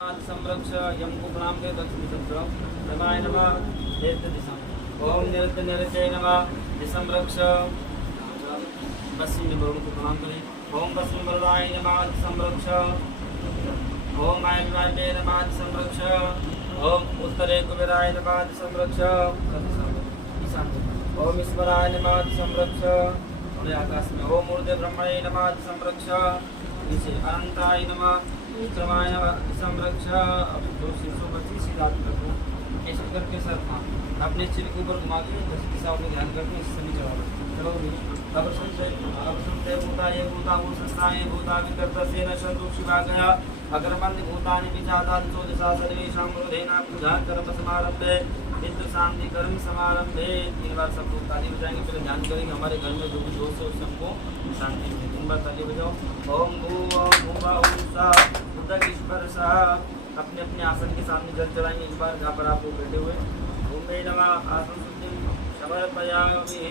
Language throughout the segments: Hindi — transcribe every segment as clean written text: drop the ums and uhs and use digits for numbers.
संरक्ष यम कुपणाम के दक्षिण संरक्ष नमाय नमः देव दिशा ओम निरत निरचय नमः दिसंरक्ष पश्चिम वरुण को प्रणाम करें। ओम पश्चिम वरुणाय नमः दिसंरक्ष ओम आयुर्वाय नमः दिसंरक्ष ओम उत्तरे कुबेराय नमः दिसंरक्ष ओम ईश्वराय नमः दिसंरक्ष और आकाश में ओम ऊर्ध्व ब्रह्मणे नमः दिसंरक्ष नीचे अनंताय नमः विक्रमाय संरक्ष। दो शीर्षों पर सीधा रखो ऐसे करके सर हाँ अपने सिर के ऊपर घुमा के दिशाओं को ध्यान करके इससे नीचे चलो अब संशय भूता ये भूता भू संस्था ये भूता विकर्ता से न शत्रु शिवा गया अगर मंद भूतानि विचादान तो दिशा सर्वेषां मुरुधेना पूजा कर्म समारंभे हिंदू शांति कर्म समारंभे। 3 बार सब लोग ताली बजाएंगे। पहले ध्यान करेंगे हमारे घर में जो भी दोस्त है सबको शांति मिले। 3 बार ताली बजाओ। ओम भू ओम भूवा ओम सा उदक ईश्वर सा। अपने अपने आसन के सामने जल चढ़ाएंगे एक बार जहाँ पर आप लोग बैठे हुए। ओम मे नमः आसन शुद्धि समर्पयामि।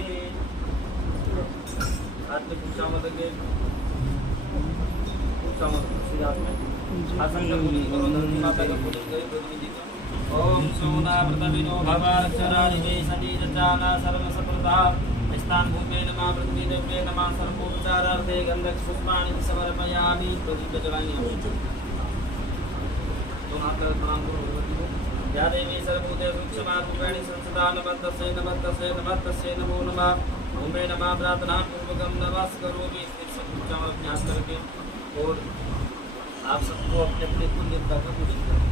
हाथ में पूछा मत के पूछा मत सीधा हाथ में आसन का पूरी करो। धरती माता का पूजन करें पृथ्वी जी का। ओम सोना प्रतविनो भवाक्षराणि सनीरचाना सर्वसप्रदा स्थान भूमे नमः पृथ्वी देवे नमः सर्वोपचारार्थे गंधक पुष्पाणि समर्पयामि। प्रदीप जलाएंगे दोनों हाथ प्रणाम करो भगवती को। या देवी सर्वभूते सूक्ष्मा रूपेण संसदा नमस्तस्यै नमस्तस्यै नमस्तस्यै नमो नमः। भूमे नमः प्रार्थना पूर्वकम नमस्करोमि। अपने हाथ करके और आप सबको अपने अपने कुल देवता का पूजन करें।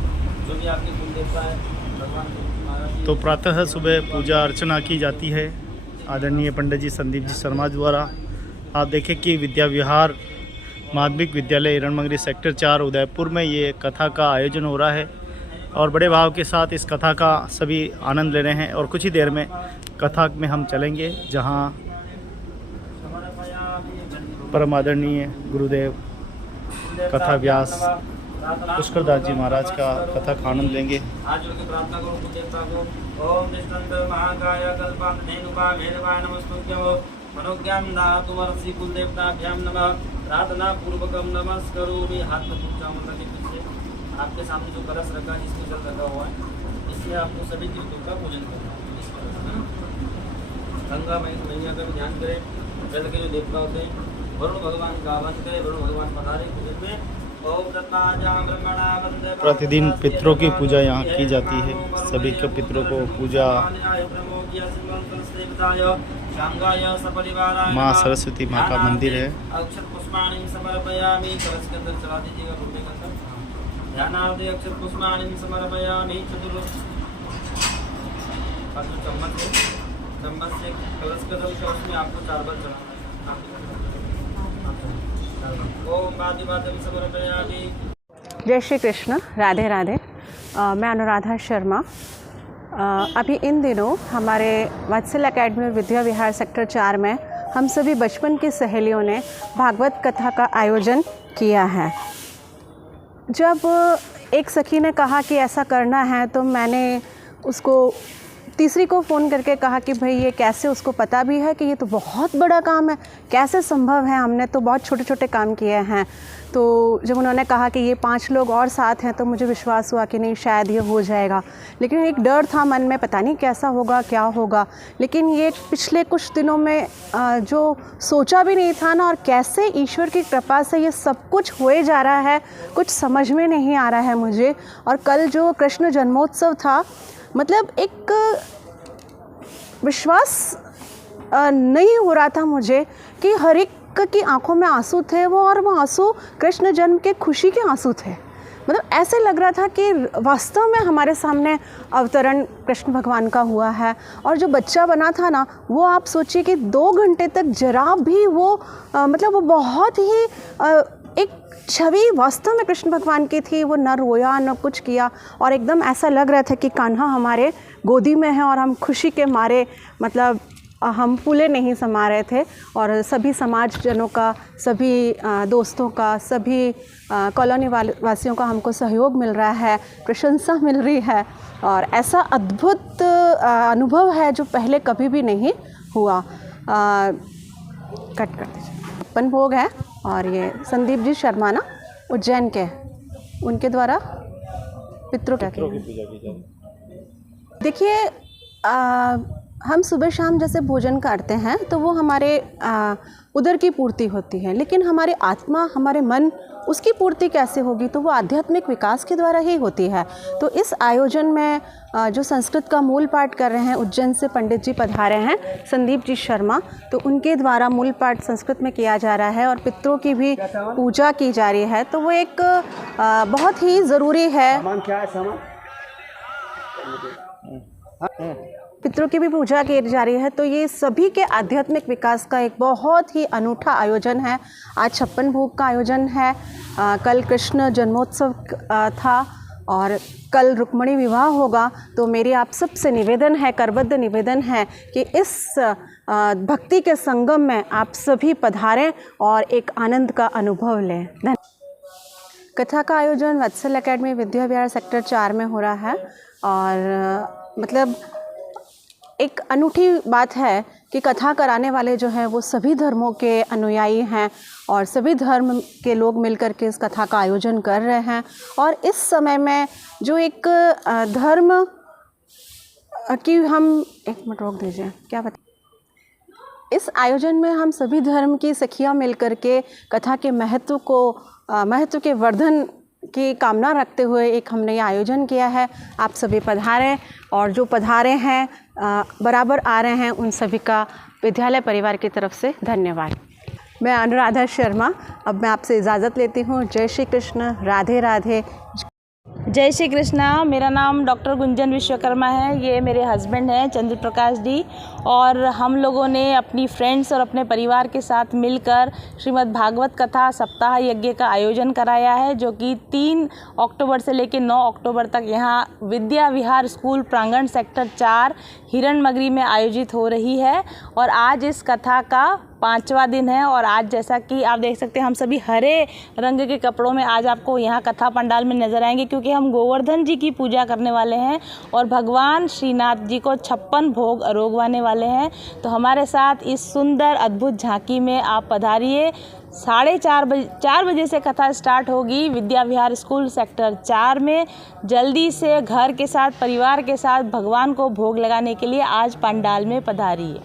जो भी आपकी कुल देवता है भगवान महाराज। तो प्रातः सुबह पूजा अर्चना की जाती है आदरणीय पंडित जी संदीप जी शर्मा द्वारा। आप देखें कि विद्या विहार माध्यमिक विद्यालय हिरणमंगरी सेक्टर 4 उदयपुर में ये कथा का आयोजन हो रहा है और बड़े भाव के साथ इस कथा का सभी आनंद ले रहे हैं। और कुछ ही देर में कथा में हम चलेंगे जहां परम आदरणीय गुरुदेव कथा व्यास पुष्करदास जी महाराज का कथा का आनंद लेंगे। आज की प्रार्थना करो कुल देवता को। ओम निष्ठंत महाकाय कल्पांत धेनुका भेदवाय नमस्तुभ्यं मनोज्ञान धातु वर्षि कुल देवताभ्याम नमः। प्रार्थना पूर्वकम नमस्करोमि। हाथ में पूजा मंत्र के पीछे आपके सामने जो कलश रखा है इसमें जल रखा हुआ है इसलिए आपको सभी तीर्थों का पूजन करना है। गंगा मैया का भी ध्यान करें। जल के जो देवता होते हैं वरुण भगवान का आह्वान करें। वरुण भगवान पधारे पूजन में। प्रतिदिन पितरों की पूजा यहाँ की जाती है। सभी के पितरों को पूजा माँ सरस्वती माँ का मंदिर है। अक्षर पुष्पाणि समर्पयामि। कलश के अंदर चला दीजिएगा रुपये का सब। ध्यानार्थे अक्षर पुष्पाणि समर्पयामि। चम्मच से कलश का जल का उसमें आपको 4 बार चढ़ाना है। जय श्री कृष्ण, राधे राधे। मैं अनुराधा शर्मा। अभी इन दिनों हमारे वत्सल एकेडमी विद्या विहार सेक्टर 4 में हम सभी बचपन की सहेलियों ने भागवत कथा का आयोजन किया है। जब एक सखी ने कहा कि ऐसा करना है तो मैंने उसको तीसरी को फ़ोन करके कहा कि भाई ये कैसे, उसको पता भी है कि ये तो बहुत बड़ा काम है, कैसे संभव है, हमने तो बहुत छोटे छोटे काम किए हैं। तो जब उन्होंने कहा कि ये 5 लोग और साथ हैं तो मुझे विश्वास हुआ कि नहीं शायद ये हो जाएगा। लेकिन एक डर था मन में, पता नहीं कैसा होगा क्या होगा। लेकिन ये पिछले कुछ दिनों में जो सोचा भी नहीं था ना, और कैसे ईश्वर की कृपा से ये सब कुछ होए जा रहा है कुछ समझ में नहीं आ रहा है मुझे। और कल जो कृष्ण जन्मोत्सव था, मतलब एक विश्वास नहीं हो रहा था मुझे कि हर एक की आंखों में आंसू थे वो, और वो आंसू कृष्ण जन्म के खुशी के आंसू थे। मतलब ऐसे लग रहा था कि वास्तव में हमारे सामने अवतरण कृष्ण भगवान का हुआ है। और जो बच्चा बना था ना, वो आप सोचिए कि 2 घंटे तक जरा भी वो मतलब वो बहुत ही एक छवि वास्तव में कृष्ण भगवान की थी। वो न रोया न कुछ किया, और एकदम ऐसा लग रहा था कि कान्हा हमारे गोदी में है और हम खुशी के मारे मतलब हम फूले नहीं समा रहे थे। और सभी समाजजनों का, सभी दोस्तों का, सभी कॉलोनी वासियों का हमको सहयोग मिल रहा है, प्रशंसा मिल रही है। और ऐसा अद्भुत अनुभव है जो पहले कभी भी नहीं हुआ। कट कर दीजिए। अपन भोग है और ये संदीप जी शर्मा ना उज्जैन के, उनके द्वारा पितरों की पूजा की जाती है। देखिए, हम सुबह शाम जैसे भोजन करते हैं तो वो हमारे उदर की पूर्ति होती है, लेकिन हमारी आत्मा, हमारे मन, उसकी पूर्ति कैसे होगी? तो वो आध्यात्मिक विकास के द्वारा ही होती है। तो इस आयोजन में जो संस्कृत का मूल पाठ कर रहे हैं, उज्जैन से पंडित जी पधारे हैं, संदीप जी शर्मा, तो उनके द्वारा मूल पाठ संस्कृत में किया जा रहा है और पितरों की भी पूजा की जा रही है। तो वो एक बहुत ही ज़रूरी है। पितरों की भी पूजा की जा रही है, तो ये सभी के आध्यात्मिक विकास का एक बहुत ही अनूठा आयोजन है। आज 56 भोग का आयोजन है, कल कृष्ण जन्मोत्सव था और कल रुक्मिणी विवाह होगा। तो मेरी आप सबसे निवेदन है, करबद्ध निवेदन है कि इस भक्ति के संगम में आप सभी पधारें और एक आनंद का अनुभव लें। कथा का आयोजन वत्सल एकेडमी विद्या विहार सेक्टर 4 में हो रहा है और मतलब एक अनूठी बात है कि कथा कराने वाले जो हैं वो सभी धर्मों के अनुयायी हैं और सभी धर्म के लोग मिलकर के इस कथा का आयोजन कर रहे हैं। और इस समय में जो एक धर्म की हम एक मिनट रोक दीजिए, क्या बता, इस आयोजन में हम सभी धर्म की सखियां मिलकर के कथा के महत्व के वर्धन की कामना रखते हुए एक हमने ये आयोजन किया है। आप सभी पधारें और जो पधारे हैं बराबर आ रहे हैं, उन सभी का विद्यालय परिवार की तरफ से धन्यवाद। मैं अनुराधा शर्मा, अब मैं आपसे इजाज़त लेती हूँ। जय श्री कृष्ण, राधे राधे। जय श्री कृष्णा। मेरा नाम डॉक्टर गुंजन विश्वकर्मा है, ये मेरे हस्बैंड हैं चंद्र प्रकाश जी, और हम लोगों ने अपनी फ्रेंड्स और अपने परिवार के साथ मिलकर श्रीमद् भागवत कथा सप्ताह यज्ञ का आयोजन कराया है, जो कि 3 अक्टूबर से लेकर 9 अक्टूबर तक यहाँ विद्या विहार स्कूल प्रांगण सेक्टर 4 हिरणमगरी में आयोजित हो रही है। और आज इस कथा का 5वां दिन है और आज जैसा कि आप देख सकते हैं हम सभी हरे रंग के कपड़ों में आज आपको यहाँ कथा पंडाल में नजर आएंगे, क्योंकि हम गोवर्धन जी की पूजा करने वाले हैं और भगवान श्रीनाथ जी को 56 भोग आरोगवाने वाले हैं। तो हमारे साथ इस सुंदर अद्भुत झांकी में आप पधारिए। 4:30 बजे से कथा स्टार्ट होगी विद्या विहार स्कूल सेक्टर 4 में। जल्दी से घर के साथ, परिवार के साथ भगवान को भोग लगाने के लिए आज पंडाल में पधारिए।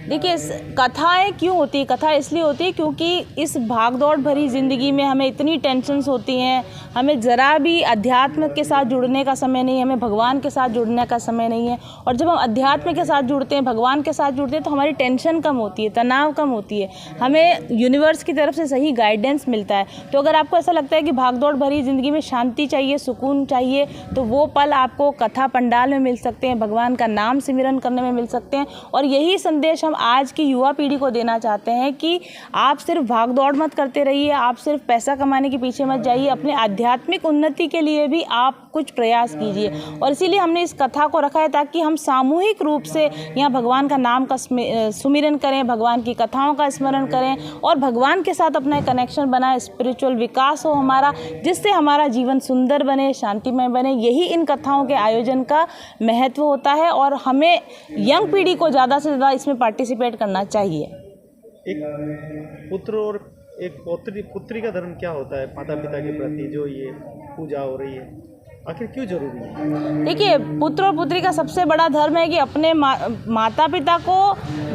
देखिए, कथाएं क्यों होती है? कथा इसलिए होती है क्योंकि इस भागदौड़ भरी ज़िंदगी में हमें इतनी टेंशन्स होती हैं, हमें ज़रा भी अध्यात्म के साथ जुड़ने का समय नहीं है, हमें भगवान के साथ जुड़ने का समय नहीं है। और जब हम अध्यात्म के साथ जुड़ते हैं, भगवान के साथ जुड़ते हैं, तो हमारी टेंशन कम होती है, तनाव कम होती है, हमें यूनिवर्स की तरफ से सही गाइडेंस मिलता है। तो अगर आपको ऐसा लगता है कि भागदौड़ भरी ज़िंदगी में शांति चाहिए, सुकून चाहिए, तो वो पल आपको कथा पंडाल में मिल सकते हैं, भगवान का नाम सिमरन करने में मिल सकते हैं। और यही संदेश हम आज की युवा पीढ़ी को देना चाहते हैं कि आप सिर्फ भाग दौड़ मत करते रहिए, आप सिर्फ पैसा कमाने के पीछे मत जाइए, अपने आध्यात्मिक उन्नति के लिए भी आप कुछ प्रयास कीजिए। और इसीलिए हमने इस कथा को रखा है ताकि हम सामूहिक रूप से यहाँ भगवान का नाम का सुमिरन करें, भगवान की कथाओं का स्मरण करें और भगवान के साथ अपना कनेक्शन बनाए, स्पिरिचुअल विकास हो हमारा, जिससे हमारा जीवन सुंदर बने, शांतिमय बने। यही इन कथाओं के आयोजन का महत्व होता है और हमें यंग पीढ़ी को ज़्यादा से ज़्यादा इसमें पार्टिसिपेट करना चाहिए। एक पुत्र और एक पुत्री का धर्म क्या होता है माता पिता के प्रति, जो ये पूजा हो रही है, आखिर क्यों जरूरी है? देखिए, पुत्र और पुत्री का सबसे बड़ा धर्म है कि अपने माता पिता को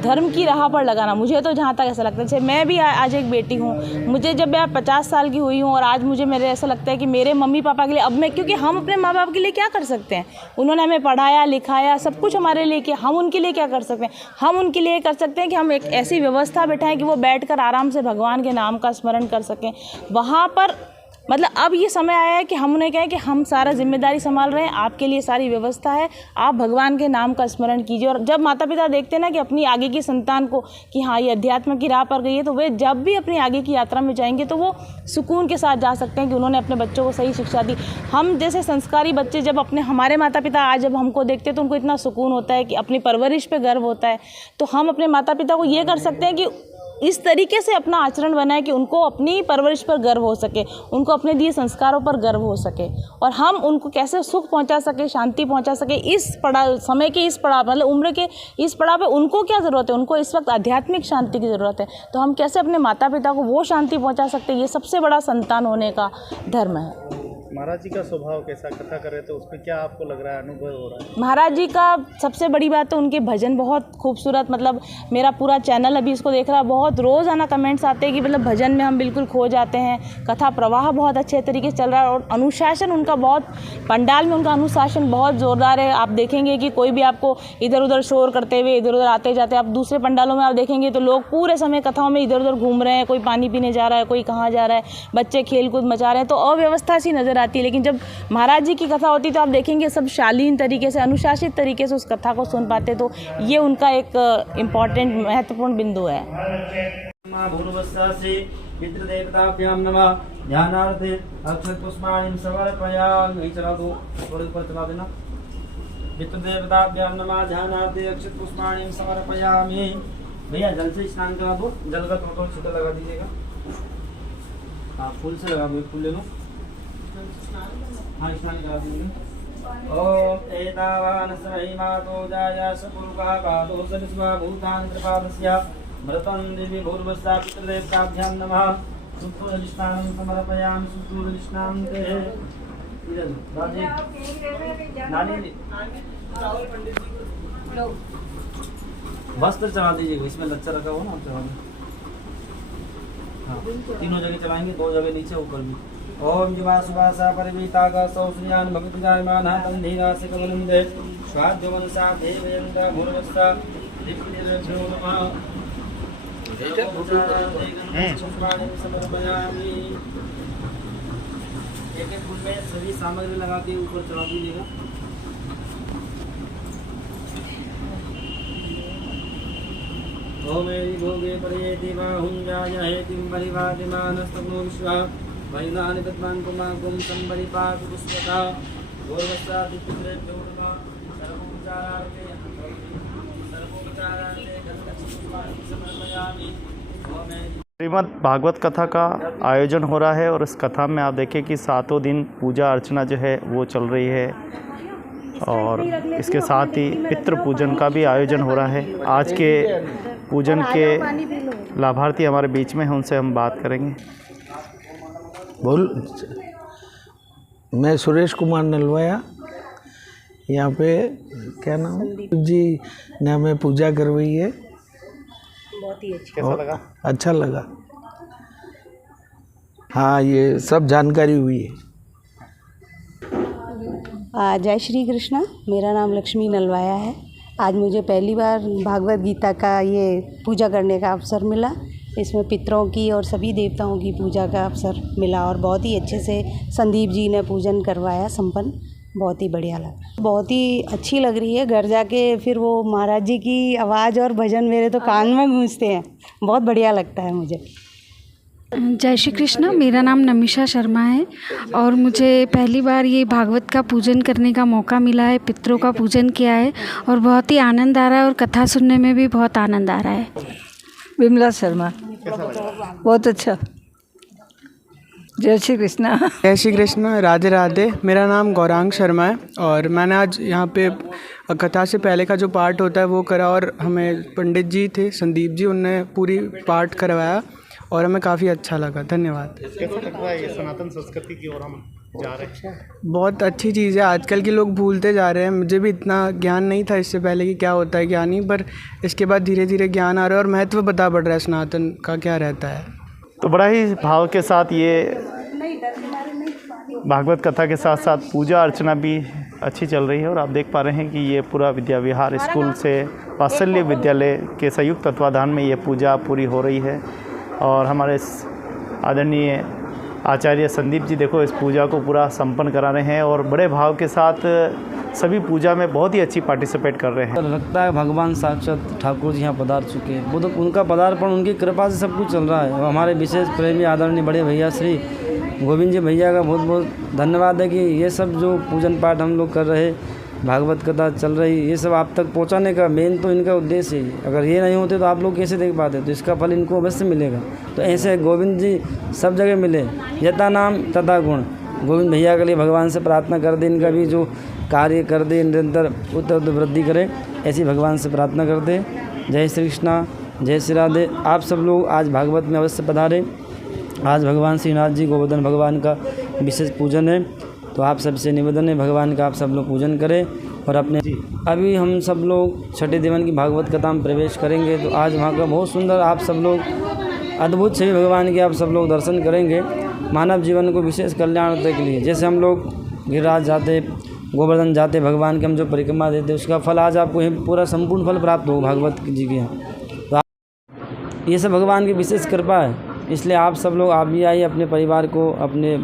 धर्म की राह पर लगाना। मुझे तो जहाँ तक ऐसा लगता है, मैं भी आज एक बेटी हूँ, मुझे जब मैं 50 साल की हुई हूँ और आज मुझे मेरे ऐसा लगता है कि मेरे मम्मी पापा के लिए अब मैं, क्योंकि हम अपने माँ बाप के लिए क्या कर सकते हैं, उन्होंने हमें पढ़ाया लिखाया सब कुछ हमारे लिए किया, हम उनके लिए क्या कर सकते हैं? हम उनके लिए कर सकते हैं कि हम एक ऐसी व्यवस्था बैठाएं कि वो बैठकर आराम से भगवान के नाम का स्मरण कर सकें। वहाँ पर मतलब अब ये समय आया है कि हम उन्हें कहें कि हम सारा जिम्मेदारी संभाल रहे हैं, आपके लिए सारी व्यवस्था है, आप भगवान के नाम का स्मरण कीजिए। और जब माता पिता देखते हैं ना कि अपनी आगे की संतान को कि हाँ ये अध्यात्म की राह पर गई है, तो वे जब भी अपनी आगे की यात्रा में जाएंगे तो वो सुकून के साथ जा सकते हैं कि उन्होंने अपने बच्चों को सही शिक्षा दी। हम जैसे संस्कारी बच्चे जब हमारे माता पिता आज जब हमको देखते हैं तो उनको इतना सुकून होता है कि अपनी परवरिश पर गर्व होता है। तो हम अपने माता पिता को ये कर सकते हैं कि इस तरीके से अपना आचरण बनाए कि उनको अपनी परवरिश पर गर्व हो सके, उनको अपने दिए संस्कारों पर गर्व हो सके और हम उनको कैसे सुख पहुंचा सके, शांति पहुंचा सके। इस समय के इस पड़ाव मतलब उम्र के इस पड़ाव पे उनको क्या ज़रूरत है, उनको इस वक्त आध्यात्मिक शांति की ज़रूरत है। तो हम कैसे अपने माता पिता को वो शांति पहुँचा सकते हैं, ये सबसे बड़ा संतान होने का धर्म है। महाराज जी का स्वभाव कैसा, कथा करे तो उसमें क्या आपको लग रहा है, अनुभव हो रहा है? महाराज जी का सबसे बड़ी बात तो उनके भजन बहुत खूबसूरत, मतलब मेरा पूरा चैनल अभी इसको देख रहा है, बहुत रोज़ाना कमेंट्स आते हैं कि मतलब भजन में हम बिल्कुल खो जाते हैं, कथा प्रवाह बहुत अच्छे तरीके से चल रहा है और अनुशासन उनका बहुत, पंडाल में उनका अनुशासन बहुत ज़ोरदार है। आप देखेंगे कि कोई भी आपको इधर उधर शोर करते हुए इधर उधर आते जाते, आप दूसरे पंडालों में आप देखेंगे तो लोग पूरे समय कथाओं में इधर उधर घूम रहे हैं, कोई पानी पीने जा रहा है, कोई कहाँ जा रहा है, बच्चे खेल कूद मचा रहे हैं, तो अव्यवस्था सी नज़र आती है। लेकिन जब महाराज जी की कथा होती तो आप देखेंगे सब शालीन तरीके से, अनुशासित तरीके से उस कथा को सुन पाते, तो ये उनका एक इम्पॉर्टेंट महत्वपूर्ण बिंदु है। पितृदेवताभ्यां नमः। ध्यानार्थे अक्षत पुष्पाणि समर्पयामि। चला दो, थोड़े ऊपर चला देना। पितृदेवताभ्यां नमः। ध्यानार्थे अक्षत पुष्पाणि समर्पयामि। भैया जल से स्नान करा दो, जल का थोड़ा छिटा लगा दीजिएगा। हाँ, फूल से लगा दो, फूल ले लो। हाँ, स्नान करा दीजिए। ओम एतावान सर्वै मातो जाया सपुरुका पादो सविस्वा भूतानि त्रिपादस्या मृतं दिवि भूर्भुवस्सा पितृदेवताभ्यां नमः। सुप्तोदधिष्ठानं समर्पयामि। सुप्तोदधिष्ठान्ते वस्त्र चढ़ा दीजिए, इसमें लच्छा रखा हुआ ना, चढ़ा दीजिए। हाँ, तीनों जगह चलाएंगे, 2 जगह नीचे ऊपर भी। ओम जीवा सुवासा परिवीता का सौश्रियान भक्त जायमाना तंधीरा से कमलंदे स्वाद्य मनसा देवयंता भूर्वस्सा दिव्येभ्यो नमः। एक फूल में सभी सामग्री लगा के ऊपर चढ़ा दीजिएगा। ओमेरि भोगे परे दिवाहुंजाय हेतिं परिवादिमानस्तनो विश्वा वैनानि तत्वान् कुमाकुं संपरिपातु पुष्पता गौरवस्सादिपुत्रेभ्यो नमः। सर्वोपचारार्थे गन्धपुष्पाणि समर्पयामि। ओमेरि श्रीमद् भागवत कथा का आयोजन हो रहा है और इस कथा में आप देखें कि 7 दिन पूजा अर्चना जो है वो चल रही है और इसके साथ ही पितृ पूजन का भी आयोजन हो रहा है। आज के पूजन के लाभार्थी हमारे बीच में हैं, उनसे हम बात करेंगे। मैं सुरेश कुमार नलवाया, यहाँ पे क्या नाम जी ने हमें पूजा करवाई है, बहुत ही कैसा लगा? अच्छा लगा। हाँ, ये सब जानकारी हुई है। जय श्री कृष्णा। मेरा नाम लक्ष्मी नलवाया है। आज मुझे पहली बार भागवत गीता का ये पूजा करने का अवसर मिला। इसमें पितरों की और सभी देवताओं की पूजा का अवसर मिला और बहुत ही अच्छे से संदीप जी ने पूजन करवाया संपन्न। बहुत ही बढ़िया लगा, बहुत ही अच्छी लग रही है। घर जाके फिर वो महाराज जी की आवाज़ और भजन मेरे तो कान में गूंजते हैं, बहुत बढ़िया लगता है मुझे। जय श्री कृष्ण। मेरा नाम नमिशा शर्मा है और मुझे पहली बार ये भागवत का पूजन करने का मौका मिला है, पितरों का पूजन किया है और बहुत ही आनंद आ रहा है और कथा सुनने में भी बहुत आनंद आ रहा है। विमला शर्मा। बहुत अच्छा। जय श्री कृष्णा। जय श्री कृष्ण, राधे राधे। मेरा नाम गौरांग शर्मा है और मैंने आज यहाँ पे कथा से पहले का जो पाठ होता है वो करा और हमें पंडित जी थे संदीप जी, उनने पूरी पाठ करवाया और हमें काफ़ी अच्छा लगा। धन्यवाद। कैसा लग रहा है ये सनातन संस्कृति की ओर हम जा रहे हैं? बहुत अच्छी चीज़ है। आजकल के लोग भूलते जा रहे हैं। मुझे भी इतना ज्ञान नहीं था इससे पहले कि क्या होता है क्या नहीं, पर इसके बाद धीरे धीरे ज्ञान आ रहा है और महत्व पता पड़ रहा है सनातन का क्या रहता है। तो बड़ा ही भाव के साथ ये भागवत कथा के साथ साथ पूजा अर्चना भी अच्छी चल रही है और आप देख पा रहे हैं कि ये पूरा विद्या विहार स्कूल से वात्सल्य विद्यालय के संयुक्त तत्वाधान में ये पूजा पूरी हो रही है और हमारे आदरणीय आचार्य संदीप जी देखो इस पूजा को पूरा संपन्न करा रहे हैं और बड़े भाव के साथ सभी पूजा में बहुत ही अच्छी पार्टिसिपेट कर रहे हैं। लगता है भगवान साक्षात ठाकुर जी यहाँ पधार चुके हैं। वो तो उनका पदार्पण, उनकी कृपा से सब कुछ चल रहा है। और हमारे विशेष प्रेमी आदरणीय बड़े भैया श्री गोविंद जी भैया का बहुत बहुत धन्यवाद है कि ये सब जो पूजन पाठ हम लोग कर रहे, भागवत कथा चल रही, ये सब आप तक पहुंचाने का मेन तो इनका उद्देश्य है। अगर ये नहीं होते तो आप लोग कैसे देख पाते, तो इसका फल इनको अवश्य मिलेगा। तो ऐसे गोविंद जी सब जगह मिले, यथा नाम तथा गुण। गोविंद भैया के लिए भगवान से प्रार्थना कर दे, इनका भी जो कार्य कर दे निरंतर उत्तर वृद्धि करे, ऐसी भगवान से प्रार्थना कर दे। जय श्री कृष्णा, जय श्री राधे। आप सब लोग आज भागवत में अवश्य पधारें। आज भगवान श्रीनाथ जी गोवर्धन भगवान का विशेष पूजन है। तो आप सबसे निवेदन है भगवान का आप सब लोग पूजन करें और अपने अभी हम सब लोग छठे दिवन की भागवत कथा में प्रवेश करेंगे। तो आज वहाँ का बहुत सुंदर आप सब लोग अद्भुत छवि भगवान के आप सब लोग दर्शन करेंगे मानव जीवन को विशेष कल्याण के लिए। जैसे हम लोग गिरिराज जाते, गोवर्धन जाते, भगवान के हम जो परिक्रमा देते उसका फल आज आपको पूरा संपूर्ण फल प्राप्त हो भागवत जी के यहाँ। तो ये सब भगवान की विशेष कृपा है, इसलिए आप सब लोग आप भी आइए, अपने परिवार को, अपने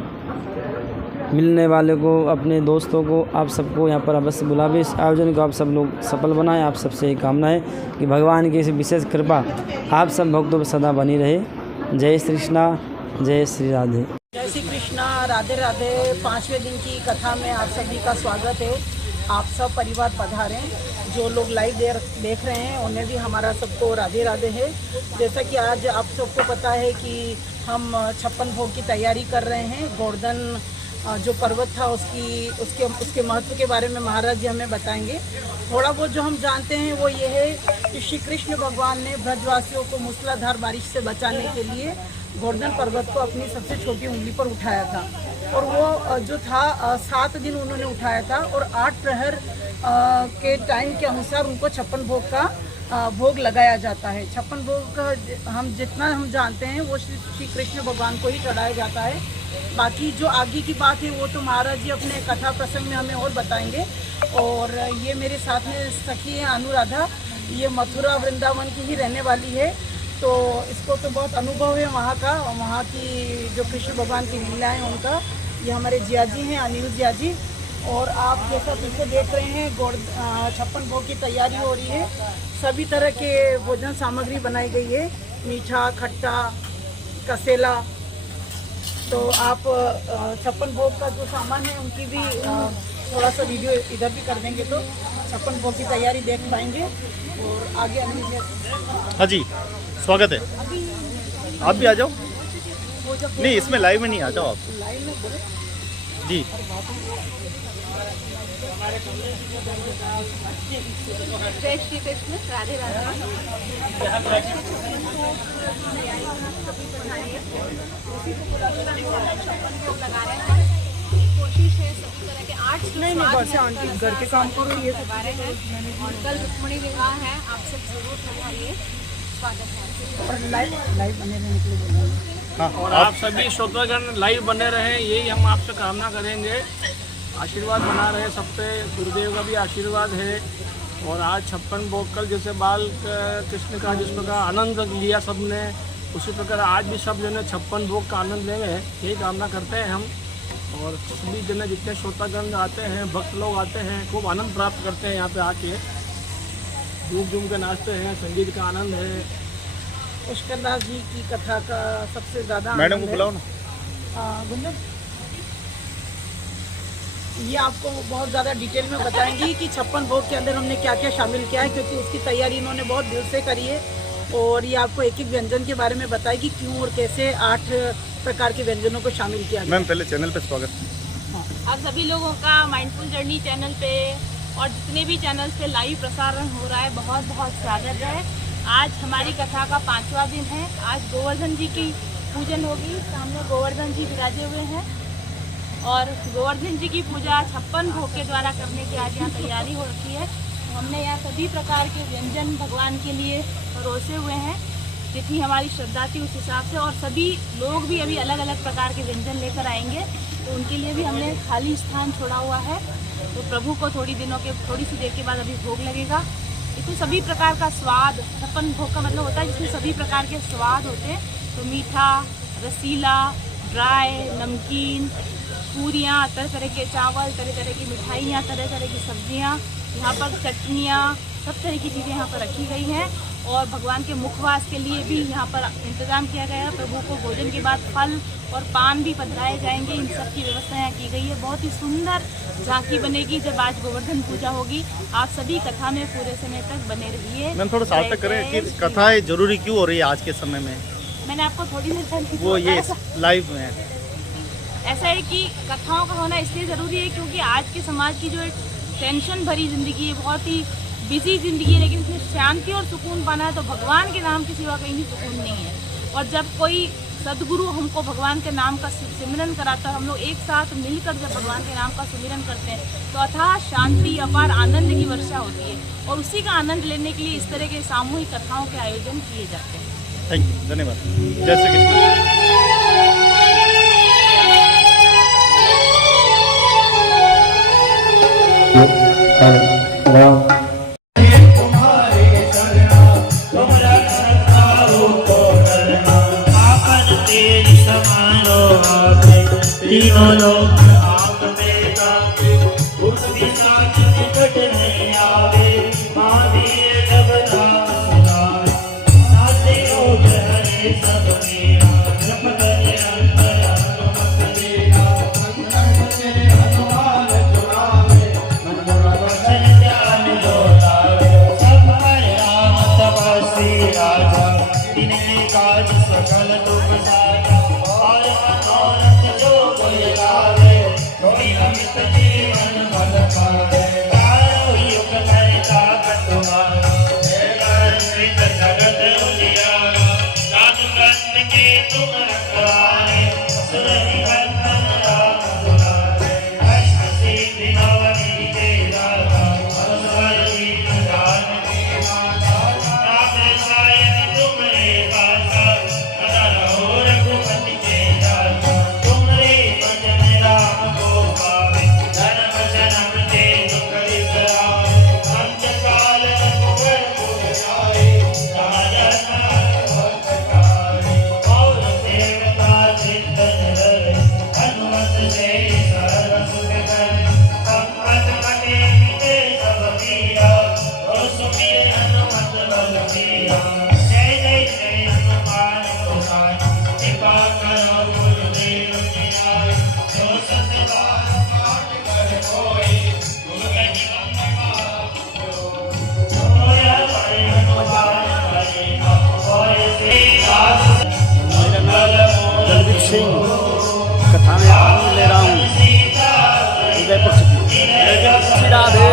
मिलने वाले को, अपने दोस्तों को, आप सबको यहाँ पर अवश्य बुलावे। इस आयोजन को आप सब लोग सफल बनाएं। आप सबसे यही कामना है कि भगवान की इस विशेष कृपा आप सब भक्तों पर सदा बनी रहे। जय श्री कृष्णा, जय श्री राधे। जय श्री कृष्णा, राधे राधे। 5वें दिन की कथा में आप सभी का स्वागत है। आप सब परिवार पधारें। जो लोग लाइव देख रहे हैं उन्हें भी हमारा सबको राधे राधे है। जैसा कि आज आप सबको पता है कि हम 56 भोग की तैयारी कर रहे हैं। गोवर्धन जो पर्वत था उसके महत्व के बारे में महाराज जी हमें बताएंगे। थोड़ा बहुत जो हम जानते हैं वो ये है कि श्री कृष्ण भगवान ने ब्रजवासियों को मूसलाधार बारिश से बचाने के लिए गोवर्धन पर्वत को अपनी सबसे छोटी उंगली पर उठाया था और वो जो था 7 दिन उन्होंने उठाया था और 8 प्रहर के टाइम के अनुसार उनको 56 भोग का भोग लगाया जाता है। 56 भोग का हम जितना हम जानते हैं वो श्री कृष्ण भगवान को ही चढ़ाया जाता है। बाकी जो आगे की बात है वो तो महाराज जी अपने कथा प्रसंग में हमें और बताएंगे। और ये मेरे साथ में सखी है अनुराधा, ये मथुरा वृंदावन की ही रहने वाली है, तो इसको तो बहुत अनुभव है वहाँ का, वहाँ की जो कृष्ण भगवान की लीला है उनका। ये हमारे जिया जी हैं, अनिल जिया जी। और आप जैसा पीछे देख रहे हैं 56 भोग की तैयारी हो रही है। सभी तरह के भोजन सामग्री बनाई गई है, मीठा, खट्टा, कसेला। तो आप 56 भोग का जो सामान है उनकी भी थोड़ा सा वीडियो इधर भी कर देंगे तो 56 भोग की तैयारी देख पाएंगे। और आगे अनिल जी। हाँ जी, स्वागत है। आप भी आ जाओ। नहीं, इसमें लाइव में नहीं, आ जाओ आप लाइव में जी। जय श्री कृष्ण, राधे राधे। लगा रहे हैं, कोशिश है सभी तरह के आर्ट्स नहीं बस आंटी घर के काम करो ये सब बारे हैं। और कल रुक्मणी विवाह है, आप सब जरूर पधारिए, स्वागत है। और लाइव बने रहने के लिए बोला। और आप सभी श्रोतागण लाइव बने रहें, यही हम आपसे कामना करेंगे। आशीर्वाद बना रहे सब पे, गुरुदेव का भी आशीर्वाद है। और आज 56 भोग कल जैसे बाल कृष्ण का जिस प्रकार आनंद लिया सबने, उसी प्रकार आज भी सब जने 56 भोग का आनंद लेंगे, यही कामना करते हैं हम। और सभी जने जितने श्रोतागण आते हैं, भक्त लोग आते हैं, खूब आनंद प्राप्त करते हैं यहाँ पे आके, झूम के नाचते हैं, संगीत का आनंद है। पुष्कर दास जी की कथा का सबसे ज़्यादा मैडम को बुलाओ ना। गुंजन ये आपको बहुत ज़्यादा डिटेल में बताएंगी कि 56 भोग के अंदर हमने क्या क्या शामिल किया है, क्योंकि उसकी तैयारी इन्होंने बहुत दिल से करी है। और ये आपको एक एक व्यंजन के बारे में बताएगी क्यों और कैसे 8 प्रकार के व्यंजनों को शामिल किया गया। मैम पहले चैनल पे स्वागत। आप सभी लोगों का माइंडफुल जर्नी चैनल पे और जितने भी चैनल्स पे लाइव प्रसारण हो रहा है, बहुत बहुत स्वागत है। आज हमारी कथा का 5वां दिन है। आज गोवर्धन जी की पूजन होगी। सामने गोवर्धन जी विराजे हुए हैं और गोवर्धन जी की पूजा 56 भोग के द्वारा करने की आज यहाँ तैयारी हो रखी है। हमने यहाँ सभी प्रकार के व्यंजन भगवान के लिए परोसे हुए हैं, जितनी हमारी श्रद्धा थी उस हिसाब से। और सभी लोग भी अभी अलग अलग प्रकार के व्यंजन लेकर आएंगे, तो उनके लिए भी हमने खाली स्थान छोड़ा हुआ है। तो प्रभु को थोड़ी सी देर के बाद अभी भोग लगेगा। इसमें सभी प्रकार का स्वाद, 56 भोग का मतलब होता है जिसमें सभी प्रकार के स्वाद होते हैं। तो मीठा, रसीला, ड्राई, नमकीन, पूरियाँ, तरह तरह के चावल, तरह तरह की मिठाइयाँ, तरह तरह की सब्जियाँ, यहाँ पर चटनियाँ, सब तरह की चीज़ें यहाँ पर रखी गई हैं। और भगवान के मुखवास के लिए भी यहाँ पर इंतज़ाम किया गया है। प्रभु को भोजन के बाद फल और पान भी पधराए जाएंगे। इन सब की व्यवस्था यहाँ की गई है। बहुत ही सुंदर झांकी बनेगी जब आज गोवर्धन पूजा होगी। आप सभी कथा में पूरे समय तक बने रहिए। मैम थोड़ा सार्थक करें कि कथाएं जरूरी क्यों हो रही है आज के समय में? मैंने आपको थोड़ी देर पहले वो ये लाइव में ऐसा है कि कथाओं का होना इसलिए ज़रूरी है क्योंकि आज के समाज की जो टेंशन भरी ज़िंदगी है, बहुत ही बिजी ज़िंदगी है, लेकिन इसमें शांति और सुकून पाना है तो भगवान के नाम के सिवा कहीं भी सुकून नहीं है। और जब कोई सदगुरु हमको भगवान के नाम का सिमरन कराता है। हम लोग एक साथ मिलकर जब भगवान के नाम का सिमरन करते हैं तो अथाह शांति, अपार आनंद की वर्षा होती है, और उसी का आनंद लेने के लिए इस तरह के सामूहिक कथाओं के आयोजन किए जाते हैं। थैंक यू, धन्यवाद। जय श्री कृष्ण। तीनों लोग आप में काके, उस विशाख निकट नहीं आवे, महावीर जब नाम सुनावे, नाते योग हरे सब मेरा, जप करे अंतर हनुमत देगा, संकट से हनुमान छुड़ावे, मन वचन ध्यान जो लावे, सब पर राम तपस्वी राजा, तिन्हें काज सकल तुम साजा, और मनोरथ जो कोई लावे, कोई अमित जीवन फल पावे, चारों युग करता तुम्हारा, कृत जगत उजियारा, साधु संत के तुम रखवारे, असुर निकंदन राम दुलारे, अष्ट सिद्धि नव निधि दाता, असवर दीन जानकी माता, राम रसायन तुमरे दाता, सदा रहो रघुपति के दाता, तुमरे भजन राम को पावे, जन्म जन्म के दुख बिसरावे, अंत काल रघुवर पुर जाए, राजा भक्त कारे, और सेवका चिंतन धरे, हनुमत से सर्व सुख करे, संकट कटे मिटे सब पीरा, और सुमिर हनुमत बल बीरा, जय जय जय हनुमान गोसाई, कृपा करो गुरुदेव की नाई, जो सत बार पाठ कर कोई, गुरु कहि मोरा पर हनुमान बलिहारी, और से राज दलवीर सिंह कथा में आनंद ले रहा हूँ उदयपुर से। राधे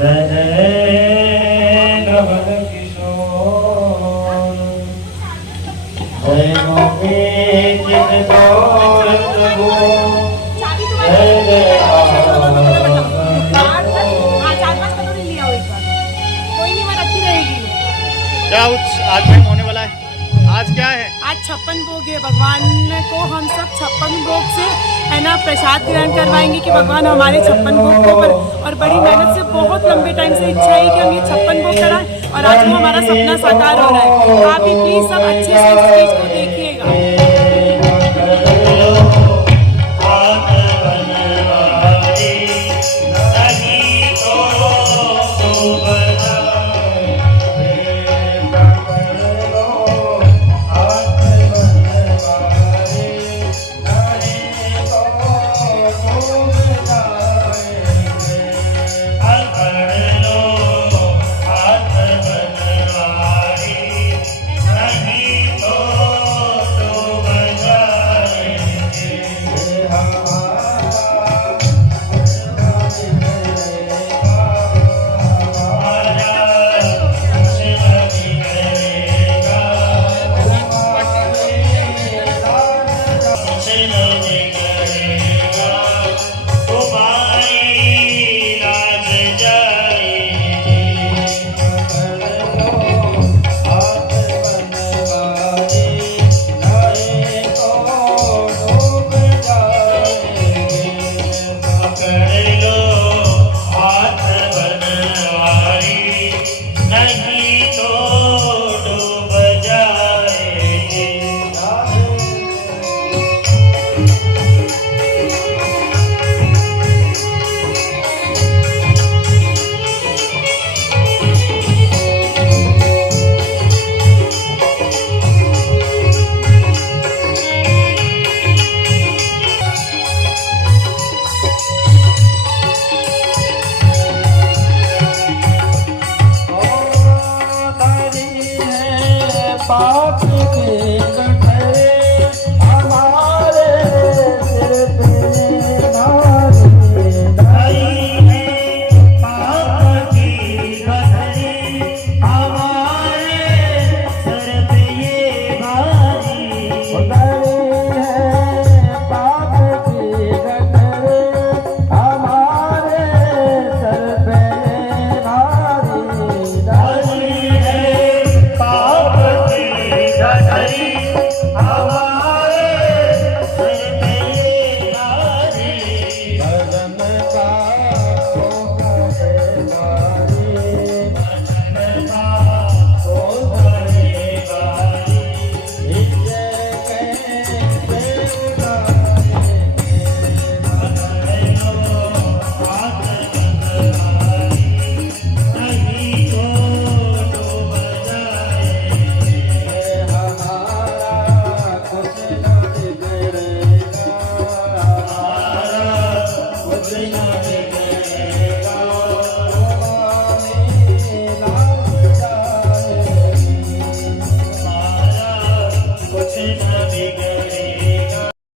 जय जय नवल किशोर, जय गोपी चित गौरत गो, जय जय क्या आज में होने वाला है? आज क्या है? आज 56 भोग है। भगवान को हम सब 56 भोग से है ना प्रसाद ग्रहण करवाएंगे कि भगवान हमारे 56 भोग को और बड़ी मेहनत से बहुत लंबे टाइम से इच्छा है कि हम ये 56 भोग कराएं और आज वो हमारा सपना साकार हो रहा है। आप भी प्लीज सब अच्छे से इस चीज को देखिएगा।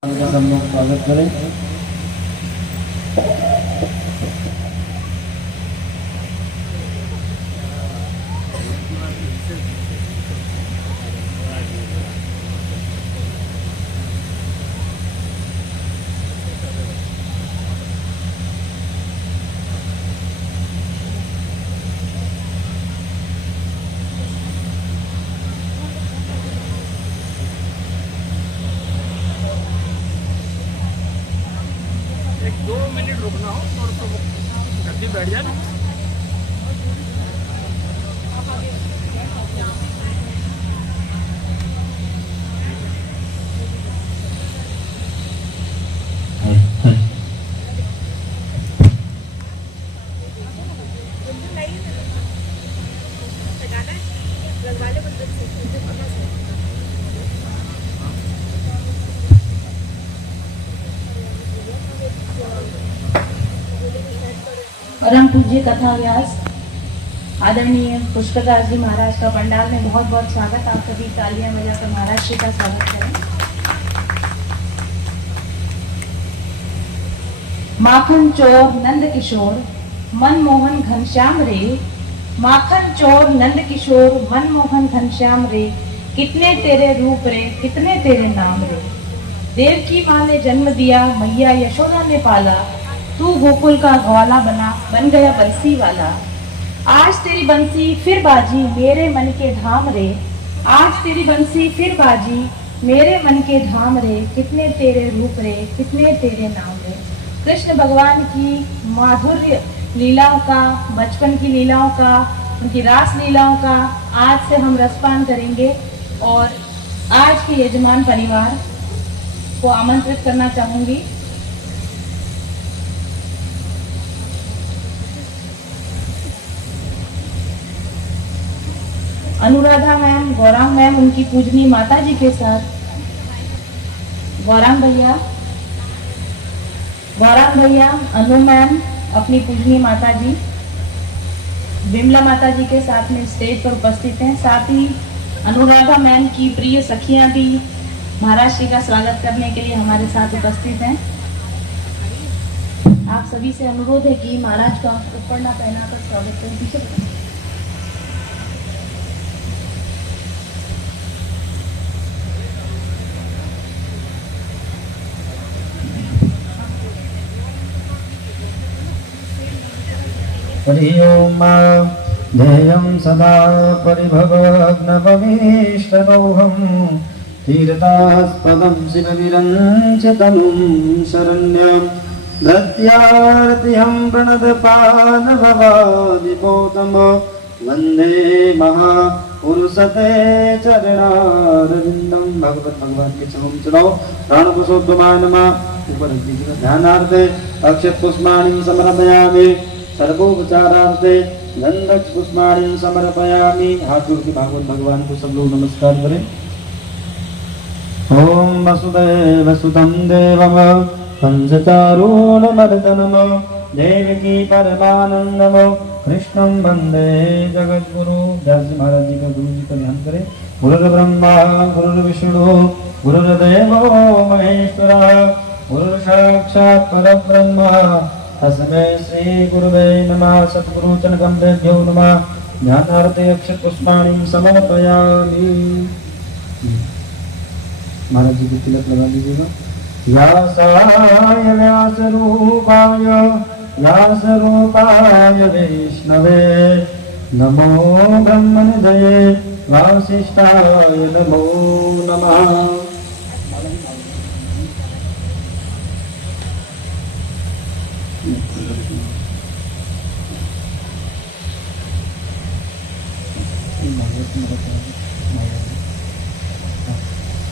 हम लोग स्वागत करें। एक 2 मिनट रुकना हो तो गद्दी बैठ जाए ना। परम पूज्य कथा व्यास आदरणीय पुष्पदास जी महाराज का पंडाल में बहुत बहुत स्वागत। आप सभी तालियां बजाकर महाराज जी का स्वागत करें। माखन चोर नंद किशोर मनमोहन घनश्याम रे, माखन चोर नंद किशोर मनमोहन घनश्याम रे, कितने तेरे रूप रे कितने तेरे नाम रे। देव की माँ ने जन्म दिया मैया यशोदा ने पाला, तू गोकुल का ग्वाला बन गया बंसी वाला। आज तेरी बंसी फिर बाजी मेरे मन के धाम रे, आज तेरी बंसी फिर बाजी मेरे मन के धाम रे, कितने तेरे रूप रे कितने तेरे नाम रे। कृष्ण भगवान की माधुर्य लीलाओं का, बचपन की लीलाओं का, उनकी रास लीलाओं का आज से हम रसपान करेंगे। और आज के यजमान परिवार को आमंत्रित करना चाहूंगी। अनुराधा मैम, गौरांग मैम उनकी पूजनी माता जी के साथ, गौरांग भैया, अनु मैम अपनी पूजनी माता जी, विमला माता जी के साथ में स्टेज पर उपस्थित हैं। साथ ही अनुराधा मैम की प्रिय सखियां भी महाराज जी का स्वागत करने के लिए हमारे साथ उपस्थित हैं। आप सभी से अनुरोध है कि महाराज का उपरना पहनाकर स्वागत करें। पीछे हरि ओम ध्येयं सदा परिभवग्नभवीष्टदौहं तीर्थास्पदं शिवविरञ्चतनुं शरण्यं दत्यार्तिहं प्रणतपानभवादिपोतम वन्दे महापुरुषते चरणारविन्दं। भगवान के चरणों में चढ़ाओ। प्राणपुरुषोत्तमाय नमः। ऊपर रख दीजिएगा। ध्यानार्थे अक्षत पुष्पाणिं समर्पयामि, सर्वोपचारार्थे गंधक पुष्पाणिं समर्पयामि। हाथ जोड़ के भागवत भगवान को सब लोग नमस्कार करें। ओम वसुदेवसुतं देवं पंचचारूणमर्दनं देवकी परमानंदं कृष्णं वंदे जगद्गुरु। व्यास जी महाराज जी का गुरु जी का ध्यान करें। गुरुर्ब्रह्मा गुरुर्विष्णु गुरुर्देवो महेश्वरः, गुरुर्साक्षात् परब्रह्म तस्मै श्री गुरुवे नमः। सद्गुरु चरणकमलेभ्यो नमः। ध्यानार्थे अक्षत पुष्पाणिं समर्पयामि। महाराज जी को तिलक लगा दीजिएगा। व्यासरूपाय वैष्णवे नमो ब्रह्मनिधये वासिष्ठाय नमो नमः।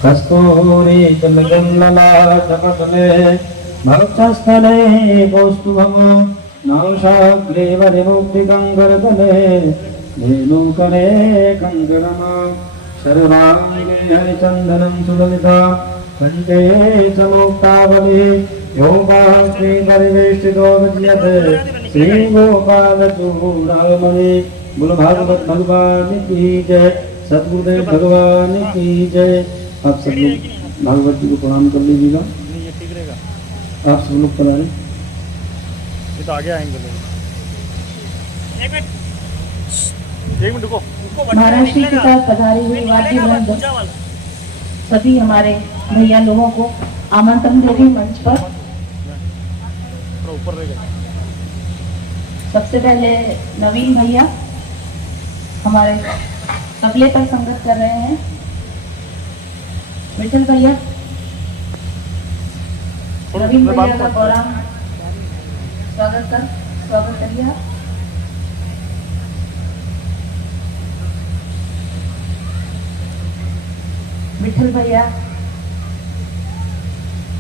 कस्तूरी तिलकल्ललाटपटले भक्तस्थले कौस्तुभं नाशाग्रीवरिमुक्तिकङ्करतले धेनुकरे कङ्कणं सर्वाङ्गे हरिचन्दनं सुललिता कण्ठे च मुक्तावली योपास्त्रे परिवेष्टितो विद्यते श्रीगोपालचूडामणि। बोलो भागवत भगवान की जय, सतगुरुदेव भगवान की जय। आप सब लोग भागवत जी को प्रणाम कर लीजिएगा। आप सब लोग पधारें। ये तो आगे आएंगे लोग। एक मिनट रुको। महाराष्ट्र के साथ पधारे हुए वाद्य वृंद सभी हमारे भैया लोगों को आमंत्रण देंगे मंच पर। ऊपर रह गए। सबसे पहले नवीन भैया हमारे तबले पर संगत कर रहे हैं। विठल भैया, नवीन भैया का गौरांग स्वागत करिए। विठल भैया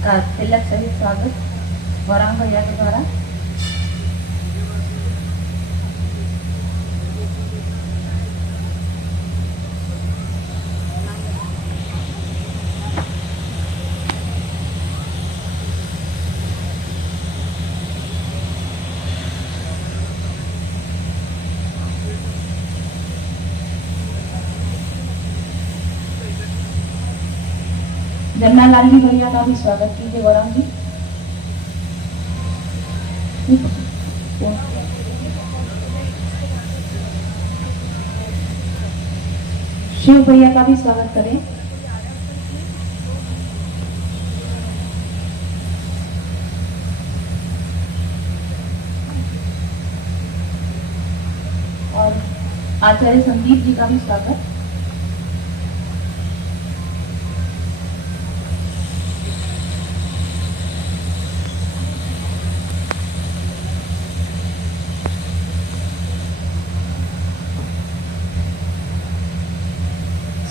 का तिलक सहित स्वागत गौरांग भैया के द्वारा। जमनालाल जी भैया का भी स्वागत कीजिए गौरांग जी। शिव भैया का भी स्वागत करें। और आचार्य संदीप जी का भी स्वागत।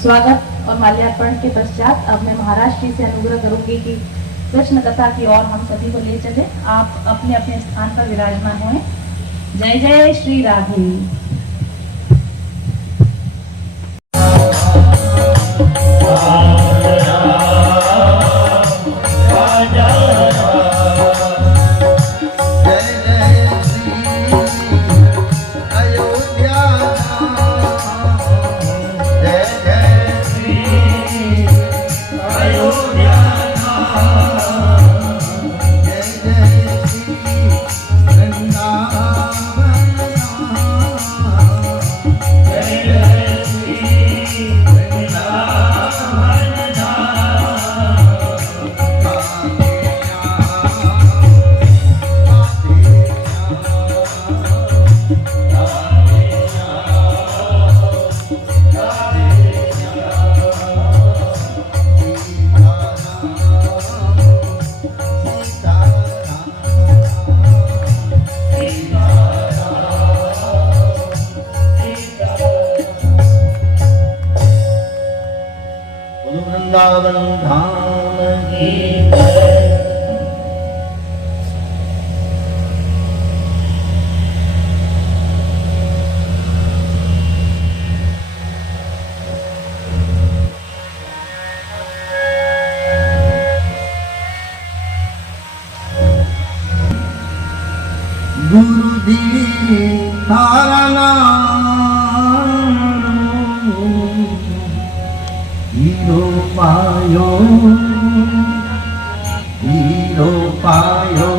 स्वागत और माल्यार्पण के पश्चात अब मैं महाराष्ट्र से अनुग्रह करूंगी कि कृष्ण कथा की ओर हम सभी को ले चले। आप अपने अपने स्थान पर विराजमान हों। जय जय श्री राधे। वृंदावन धाम की गुरु दी तारा हीरो पायो हीरो पायो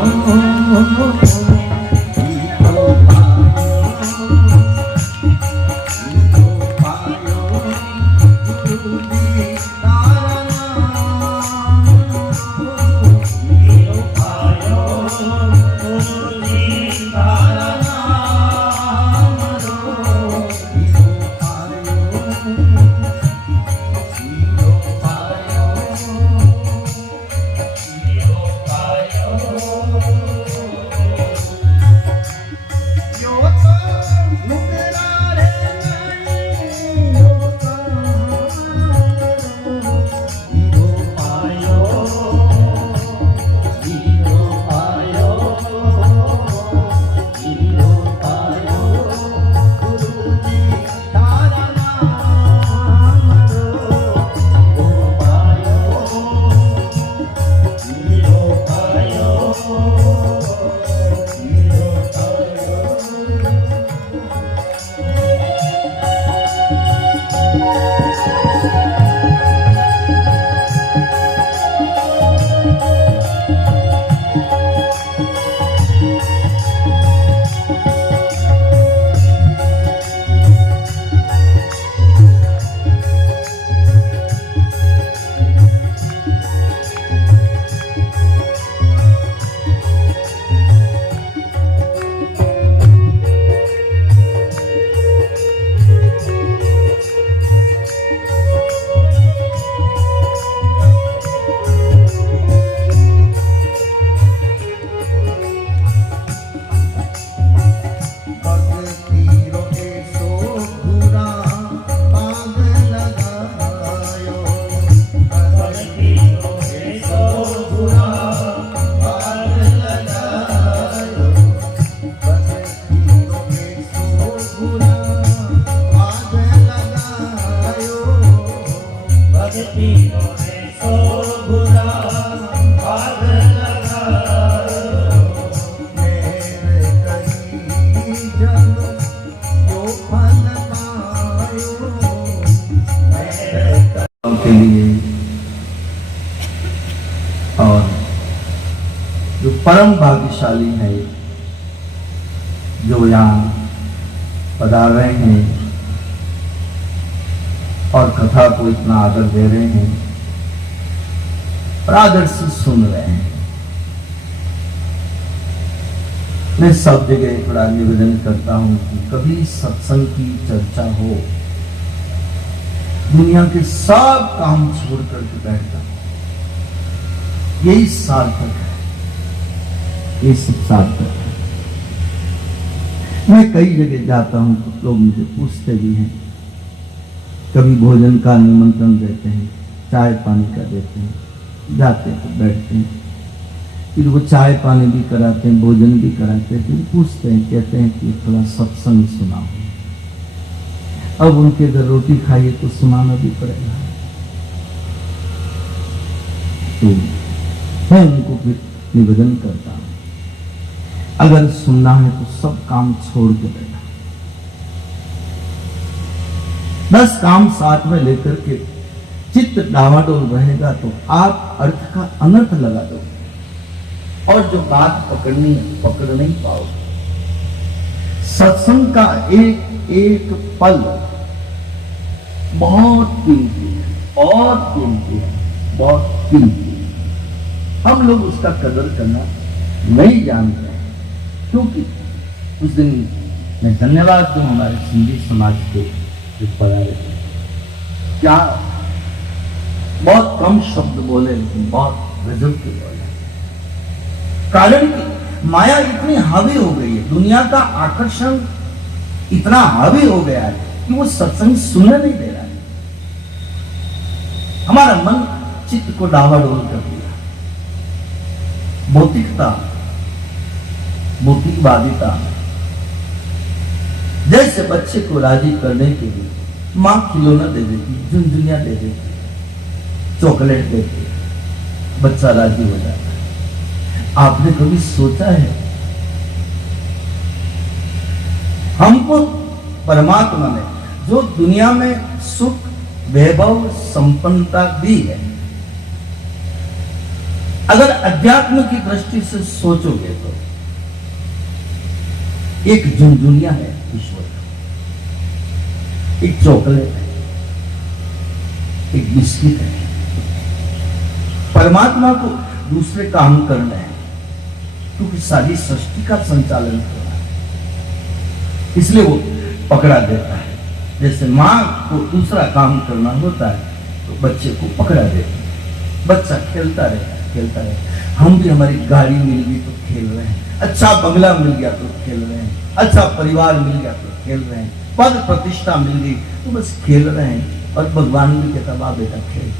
के लिए और जो परम भाग्यशाली है जो यहाँ पधार रहे हैं और कथा को इतना आदर दे रहे हैं और आदर से सुन रहे हैं। मैं सब जगह एक बड़ा निवेदन करता हूं कि कभी सत्संग की चर्चा हो, दुनिया के सब काम छोड़ करके बैठता हूं, यही सार्थक है, ये सब सार्थक है। मैं कई जगह जाता हूं तो लोग मुझे पूछते भी हैं, कभी भोजन का निमंत्रण देते हैं, चाय पानी का देते हैं, जाते हैं तो बैठते हैं, फिर वो चाय पानी भी कराते हैं, भोजन भी कराते हैं, फिर पूछते हैं, कहते हैं कि थोड़ा सत्संग सुनाओ। अब उनके अगर रोटी खाइए तो सुनाना भी पड़ेगा, तो मैं उनको फिर निवेदन करता हूं, अगर सुनना है तो सब काम छोड़ के बैठा, 10 काम साथ में लेकर के चित्त डावाडोल रहेगा तो आप अर्थ का अनर्थ लगा दोगे और जो बात पकड़नी है पकड़ नहीं पाओगे। सत्संग का एक एक पल बहुत कीमती है, बहुत कीमती है, बहुत कीमती है। हम लोग उसका कदर करना नहीं जानते हैं, क्योंकि उस दिन मैं धन्यवाद दूं हमारे सिंधी समाज के जो पधारे थे, क्या बहुत कम शब्द बोले लेकिन बहुत गजब के बोले। कारण कि माया इतनी हावी हो गई है, दुनिया का आकर्षण इतना हावी हो गया है कि वो सत्संग सुनने नहीं दे रहा है। हमारा मन चित्त को डावाडोल कर दिया, भौतिकता, भौतिकवादिता। जैसे बच्चे को राजी करने के लिए मां खिलौना दे देती, झुनझुनिया दे देती, चॉकलेट देती, बच्चा राजी हो जाता है। आपने कभी सोचा है हमको परमात्मा ने जो दुनिया में सुख वैभव संपन्नता दी है, अगर अध्यात्म की दृष्टि से सोचोगे तो एक झुनझुनिया है ईश्वर का, एक चॉकलेट है, एक बिस्किट है। परमात्मा को दूसरे काम करने हैं क्योंकि सारी सृष्टि का संचालन कर रहा है, इसलिए वो पकड़ा देता है। जैसे माँ को दूसरा काम करना होता है तो बच्चे को पकड़ा देता है, बच्चा खेलता रहता है, खेलता रहता है। हम भी हमारी गाड़ी मिल गई तो खेल रहे हैं, अच्छा बंगला मिल गया तो खेल रहे हैं, अच्छा परिवार मिल गया तो खेल रहे हैं, पद प्रतिष्ठा मिल गई तो बस खेल रहे हैं। और भगवान भी कहता वाह बेटा खेल।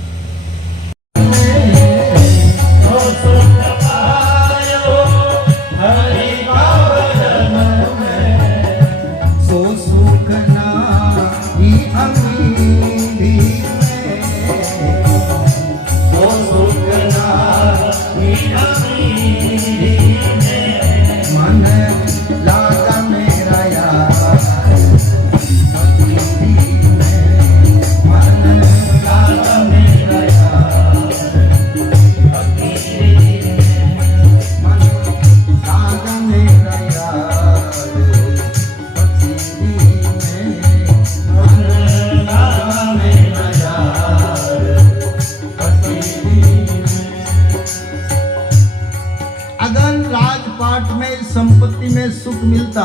संपत्ति में सुख मिलता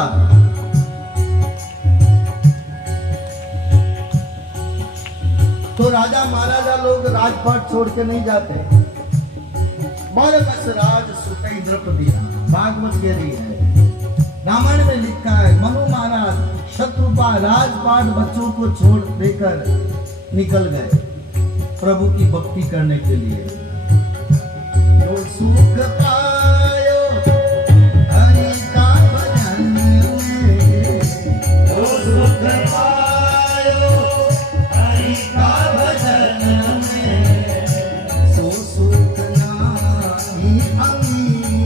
तो राजा महाराजा लोग राजपाट छोड़ के नहीं जाते। बोले बस राज सुतई द्रौपदी, भागवत कह रही है, रामायण में लिखा है, मनु महाराज शत्रुपा राजपाट बच्चों को छोड़ देकर निकल गए प्रभु की भक्ति करने के लिए। जो सुख पायो हरि का भजन में, जो सुख पायो हरि का भजन में, सो सुख नाही अमीरी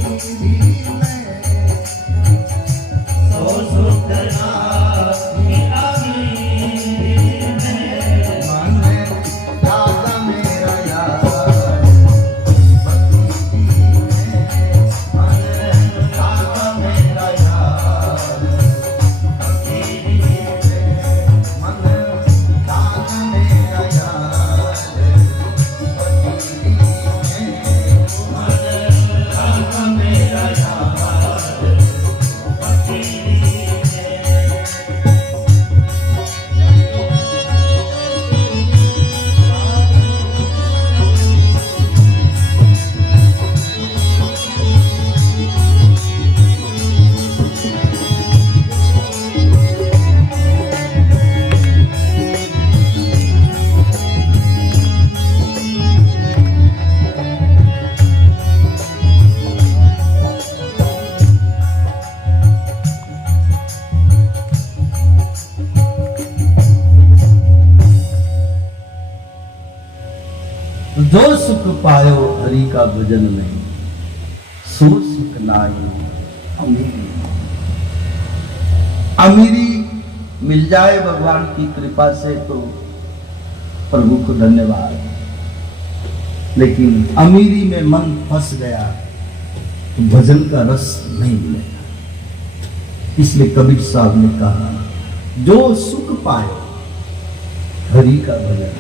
जो सुख पायो हरि का भजन में, सो सुख नाई अमीरी। अमीरी मिल जाए भगवान की कृपा से तो प्रभु को धन्यवाद, लेकिन अमीरी में मन फंस गया तो भजन का रस नहीं मिलेगा। इसलिए कबीर साहब ने कहा, जो सुख पाए हरि का भजन।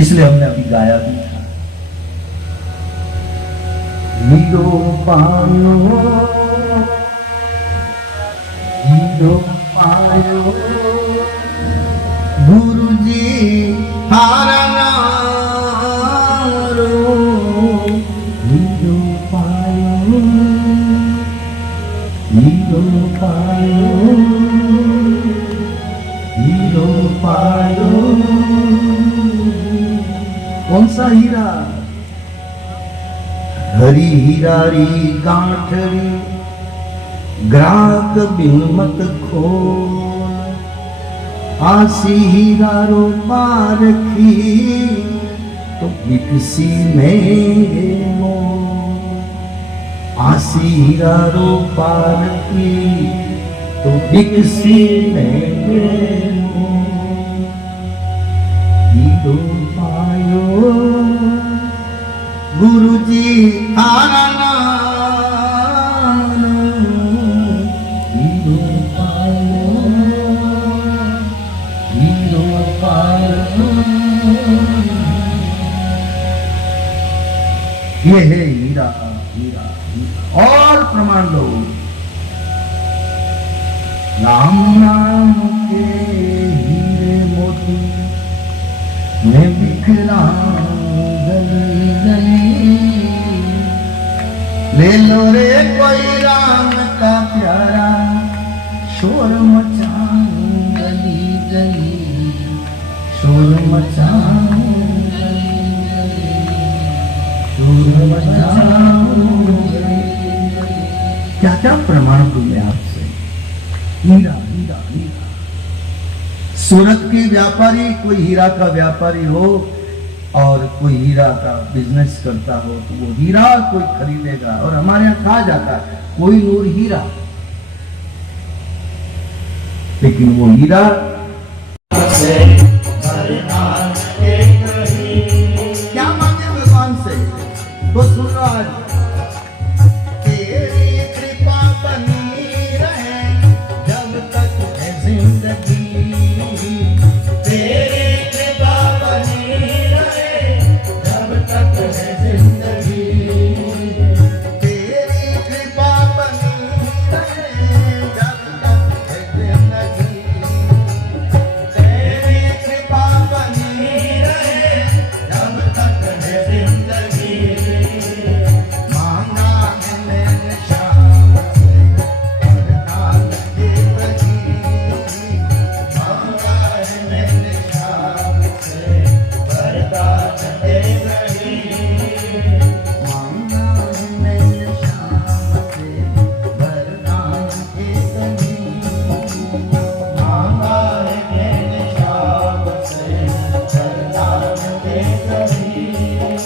इसलिए हमने अभी गाया भी था, हीरो पायो हीरो पायो गुरु जी हारा नारो, हीरो पायो हीरो पायो हीरो पायो। कौन सा हीरा? हरी हीरारी गांठरी ग्राहक बिन मत खोल, आसी हीरा रो पारखी तो बिकसी मेरे मोल, आसी हीरा रो पारखी तो बिकसी मेरे मोल। हीरो पायो गुरु जी आना नानो, हीरो पायो हीरो पायो। ये है हीरा हीरा हीरा। और प्रमाण लो, नाम नाम के हीरे मोती मैं बिखरा गली गली, ले लो रे कोई राम का प्यारा, शोर मचाऊं गली गली, शोर मचाऊं गली गली, शोर मचाऊं गली गली। क्या क्या प्रमाण दूंगे आपसे? हीरा हीरा हीरा। सूरत के व्यापारी, कोई हीरा का व्यापारी हो और कोई हीरा का बिजनेस करता हो तो वो हीरा कोई खरीदेगा। और हमारे यहाँ कहा जाता है कोई नूर हीरा, लेकिन वो हीरा क्या मांगे भगवान से तो सुन लो आज, तेरी कृपा बनी रहे जब तक है जिंदगी, तेरी कृपा बनी रहे जब तक है जिंदगी, तेरी कृपा बनी रहे जब तक है जिंदगी, तेरी कृपा बनी रहे जब तक है जिंदगी। मांगा है मैंने शाम से वरदान के बही, मांगा है मैंने शाम से वरदान के बही, मांगा है मैंने शाम से वरदान के बही, मांगा है मैंने शाम से वरदान के बही।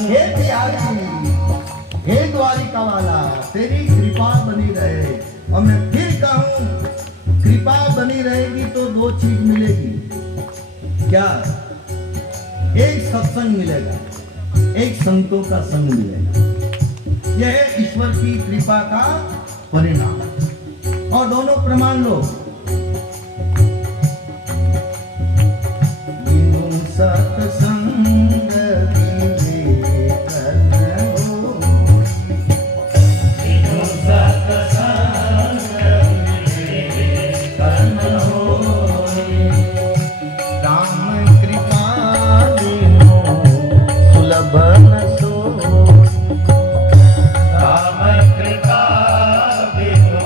हे प्यारी, हे द्वारिका वाला, तेरी कृपा बनी रहे। और मैं फिर कहूं, कृपा बनी रहेगी तो दो चीज मिलेगी। क्या? एक सत्संग मिलेगा, एक संतों का संग मिलेगा। यह है ईश्वर की कृपा का परिणाम। और दोनों प्रमाण लो, बिनु सत्संग कीजे कर्म होई, बिनु सत्संग कीजे कर्म होई, राम कृपा बिनु सुलभ न सोई, राम कृपा बिनु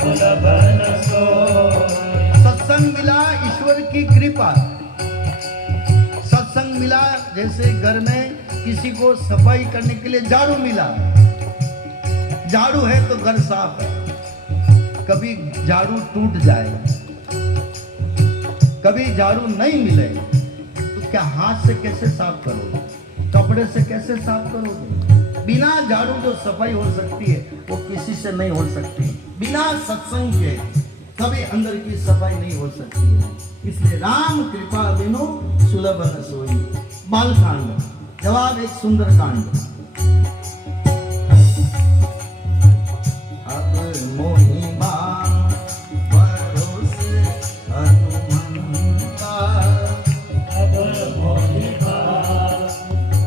सुलभ न सोई। सत्संग मिला, ईश्वर की कृपा। सत्संग मिला, जैसे घर में किसी को सफाई करने के लिए झाड़ू मिला। झाड़ू है तो घर साफ है। कभी झाड़ू टूट जाएगा, कभी झाड़ू नहीं मिलेगा तो क्या हाथ से कैसे साफ करोगे? कपड़े से कैसे साफ करोगे? बिना झाड़ू जो सफाई हो सकती है वो किसी से नहीं हो सकती। बिना सत्संग के कभी अंदर की सफाई नहीं हो सकती है। इसलिए राम कृपा बिनु सुलभ न सोई। बाल कांड जवाब एक सुंदर कांड। अब मोहिमा भरोसे हनुमंता, अब मोहिमा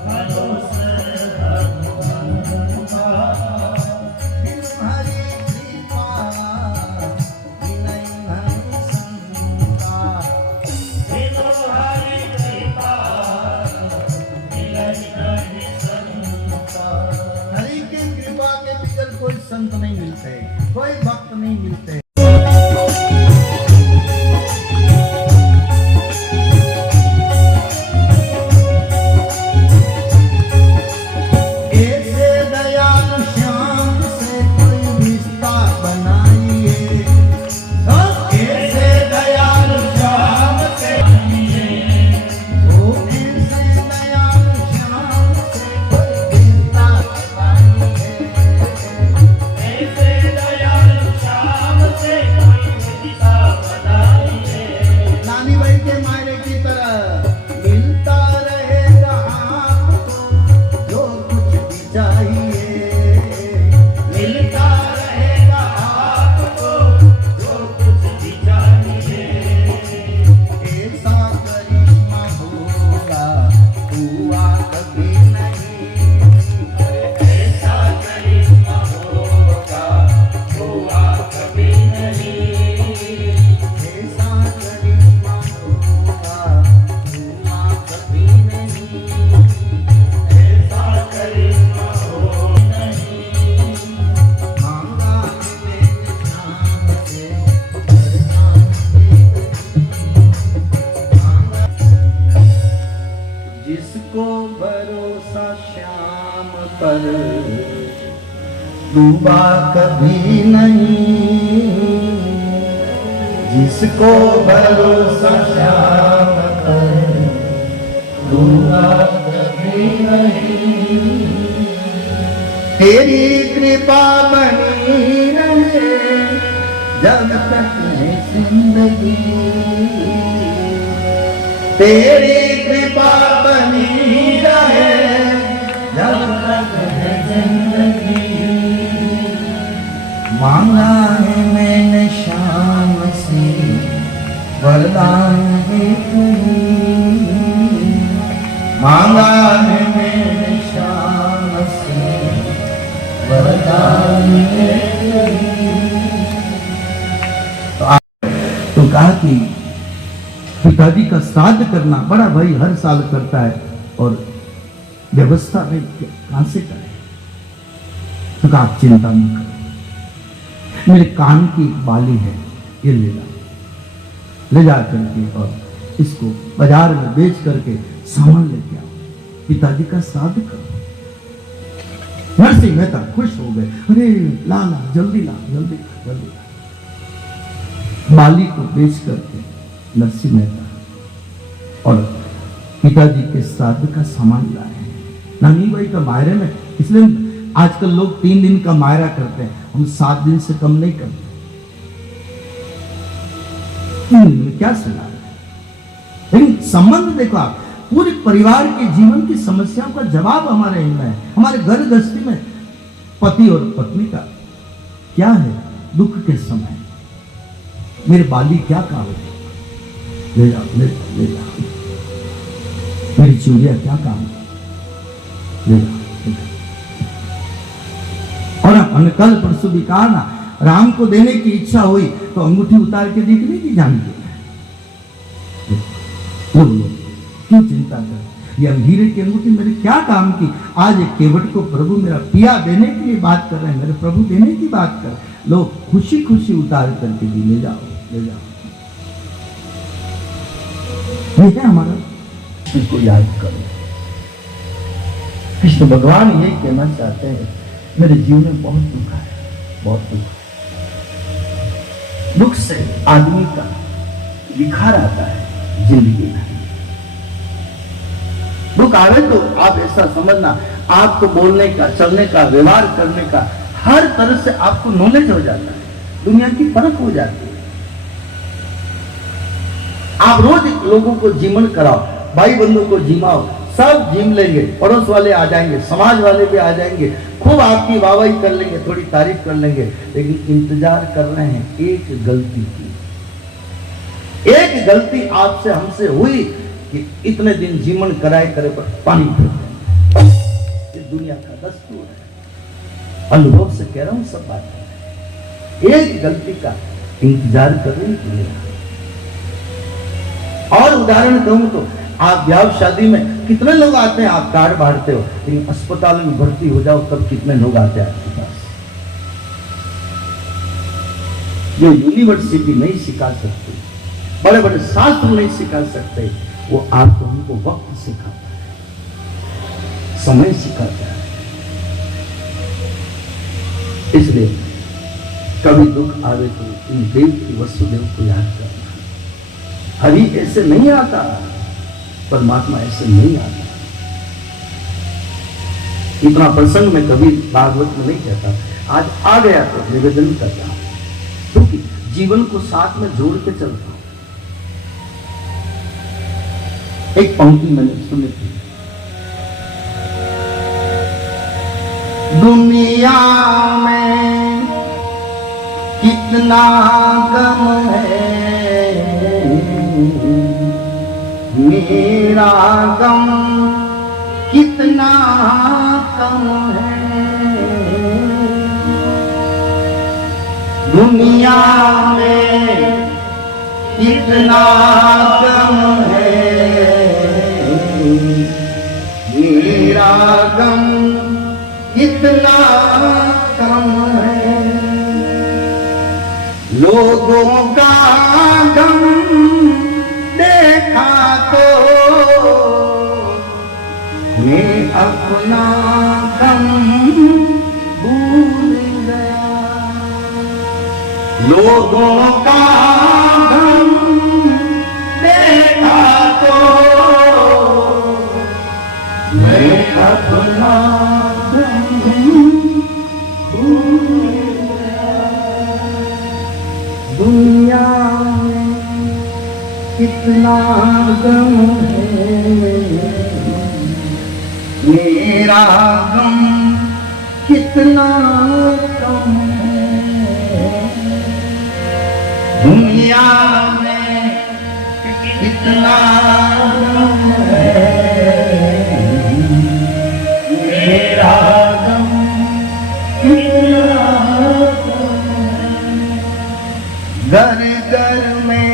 भरोसे हनुमंता, हरि कृपा विनय संता, हरि कृपा हरि की कृपा के बगैर कोई संत नहीं मिलते, कोई भक्त नहीं मिलते। ऐसे दयालु श्याम से कोई रिश्ता बनाइए, ऐसे दयालु श्याम से नानी भाई के मायरे की तरह मिलता रहेगा आपको जो कुछ भी चाहिए, मिलता रहेगा आपको जो कुछ भी चाहिए। ऐसा करिश्मा होगा हुआ कभी नहीं, ऐसा करिश्मा होगा हुआ कभी नहीं, ऐसा करिश्मा होगा हुआ कभी नहीं, ऐसा करिश्मा हो नहीं। मांगा मैंने शाम से जिसको भरोसा श्याम पर डूबा कभी नहीं, जिसको भरोसा श्याम पर डूबा कभी नहीं। तेरी कृपा बनी रहे जब तक है जिंदगी, तेरी कृपा बनी रहे जब तक है जिंदगी। मांगा है मैंने शाम से वरदान है कहीं, मांगा है मैंने शाम से वरदान है कहीं। तो कहा कि पिताजी का श्राद्ध करना बड़ा भाई हर साल करता है और व्यवस्था में कहां से करें? तो कहा आप चिंता मत करो, मेरे कान की बाली है ये ले जा करके और इसको बाजार में बेच करके सामान लेके आओ, पिताजी का श्राद्ध करो। नरसिंह मेहता खुश हो गए, अरे ला जल्दी ला जल्दी ला जल्दी ला। बाली को बेच करके नरसिंह मेहता और पिताजी के श्राद्ध का सामान लाए। नानी भाई का मायरे में, इसलिए आजकल लोग 3 दिन का मायरा करते हैं, हम 7 दिन से कम नहीं करते। क्या सुना है? लेकिन संबंध देखो आप, पूरे परिवार के जीवन की समस्याओं का जवाब हमारे इनमें है। हमारे घर गृहस्थी में पति और पत्नी का क्या है? दुख के समय मेरे बाली क्या काम है? ले जाओ ले जाओ। मेरी चूड़िया क्या काम है? ले जाओ। और हमने कल परसों भी कहा ना, राम को देने की इच्छा हुई तो अंगूठी उतार के देखने की जानती है। लो क्यों चिंता कर, ये अंगीरे की अंगूठी मेरे क्या काम की? आज एक केवट को प्रभु मेरा पिया देने के लिए बात कर रहे हैं, मेरे प्रभु देने की बात कर। लो खुशी खुशी उतार करके भी ले जाओ ले जाओ। ये है हमारा, इसको याद करो। कृष्ण भगवान ये कहना चाहते हैं, मेरे जीवन में बहुत दुख है, बहुत दुख। दुख से आदमी का विखार आता है जिंदगी में। दुख आवे तो आप ऐसा समझना, आपको बोलने का, चलने का, व्यवहार करने का हर तरह से आपको नॉलेज हो जाता है, दुनिया की परख हो जाती है। आप रोज लोगों को जीवन कराओ, भाई बंधु को जिमाओ, सब जिम लेंगे, पड़ोस वाले आ जाएंगे, समाज वाले भी आ जाएंगे, खूब आपकी वाहवाही कर लेंगे, थोड़ी तारीफ कर लेंगे, लेकिन इंतजार कर रहे हैं एक गलती की। एक गलती आपसे हमसे हुई कि इतने दिन जीवन कराए करे पर पानी फिर दें। दुनिया का दस्तूर है, अनुभव से कह रहा हूं सब बात। एक गलती का इंतजार कर रही दुनिया। और उदाहरण कहूं तो आप ब्याह शादी में कितने लोग आते हैं, आप कार्ड बांटते हो, लेकिन अस्पताल में भर्ती हो जाओ तब कितने लोग आते हैं आपके पास। ये यूनिवर्सिटी नहीं सिखा सकती, बड़े बड़े शास्त्र नहीं सिखा सकते, वो आपको हमको वक्त सिखाता है, समय सिखाता है। इसलिए कभी दुख आवे तो इन देव की वसुदेव को याद करना। हरि ऐसे नहीं आता, परमात्मा ऐसे नहीं आता। इतना प्रसंग में कभी भागवत में नहीं कहता, आज आ गया तो निवेदन करता हूं, क्योंकि जीवन को साथ में जोड़ के चलता हूं। एक पंक्ति मैंने सुनी थी, दुनिया में कितना गम है, मेरा गम कितना कम है। दुनिया में कितना गम है, मेरा गम कितना कम है। लोगों का गम देखा तो मैं अपना गम भूल गया। लोगों का गम देखा तो मैं अपना गम भूल गया। दुनिया कितना गम है, मेरा गम कितना कम है। दुनिया में कितना गम है, मेरा गम कितना कम है। घर घर में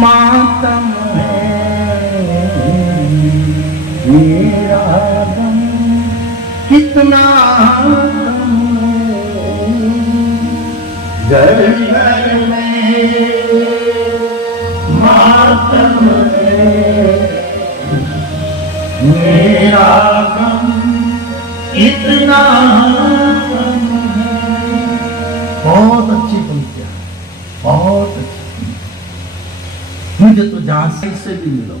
मातम है, मेरा गम कितना कम है। घर घर में मातम है, मेरा गम कितना कम है। बहुत अच्छी पंक्तियां, बहुत अच्छी। मुझे तो जहां से भी मिलो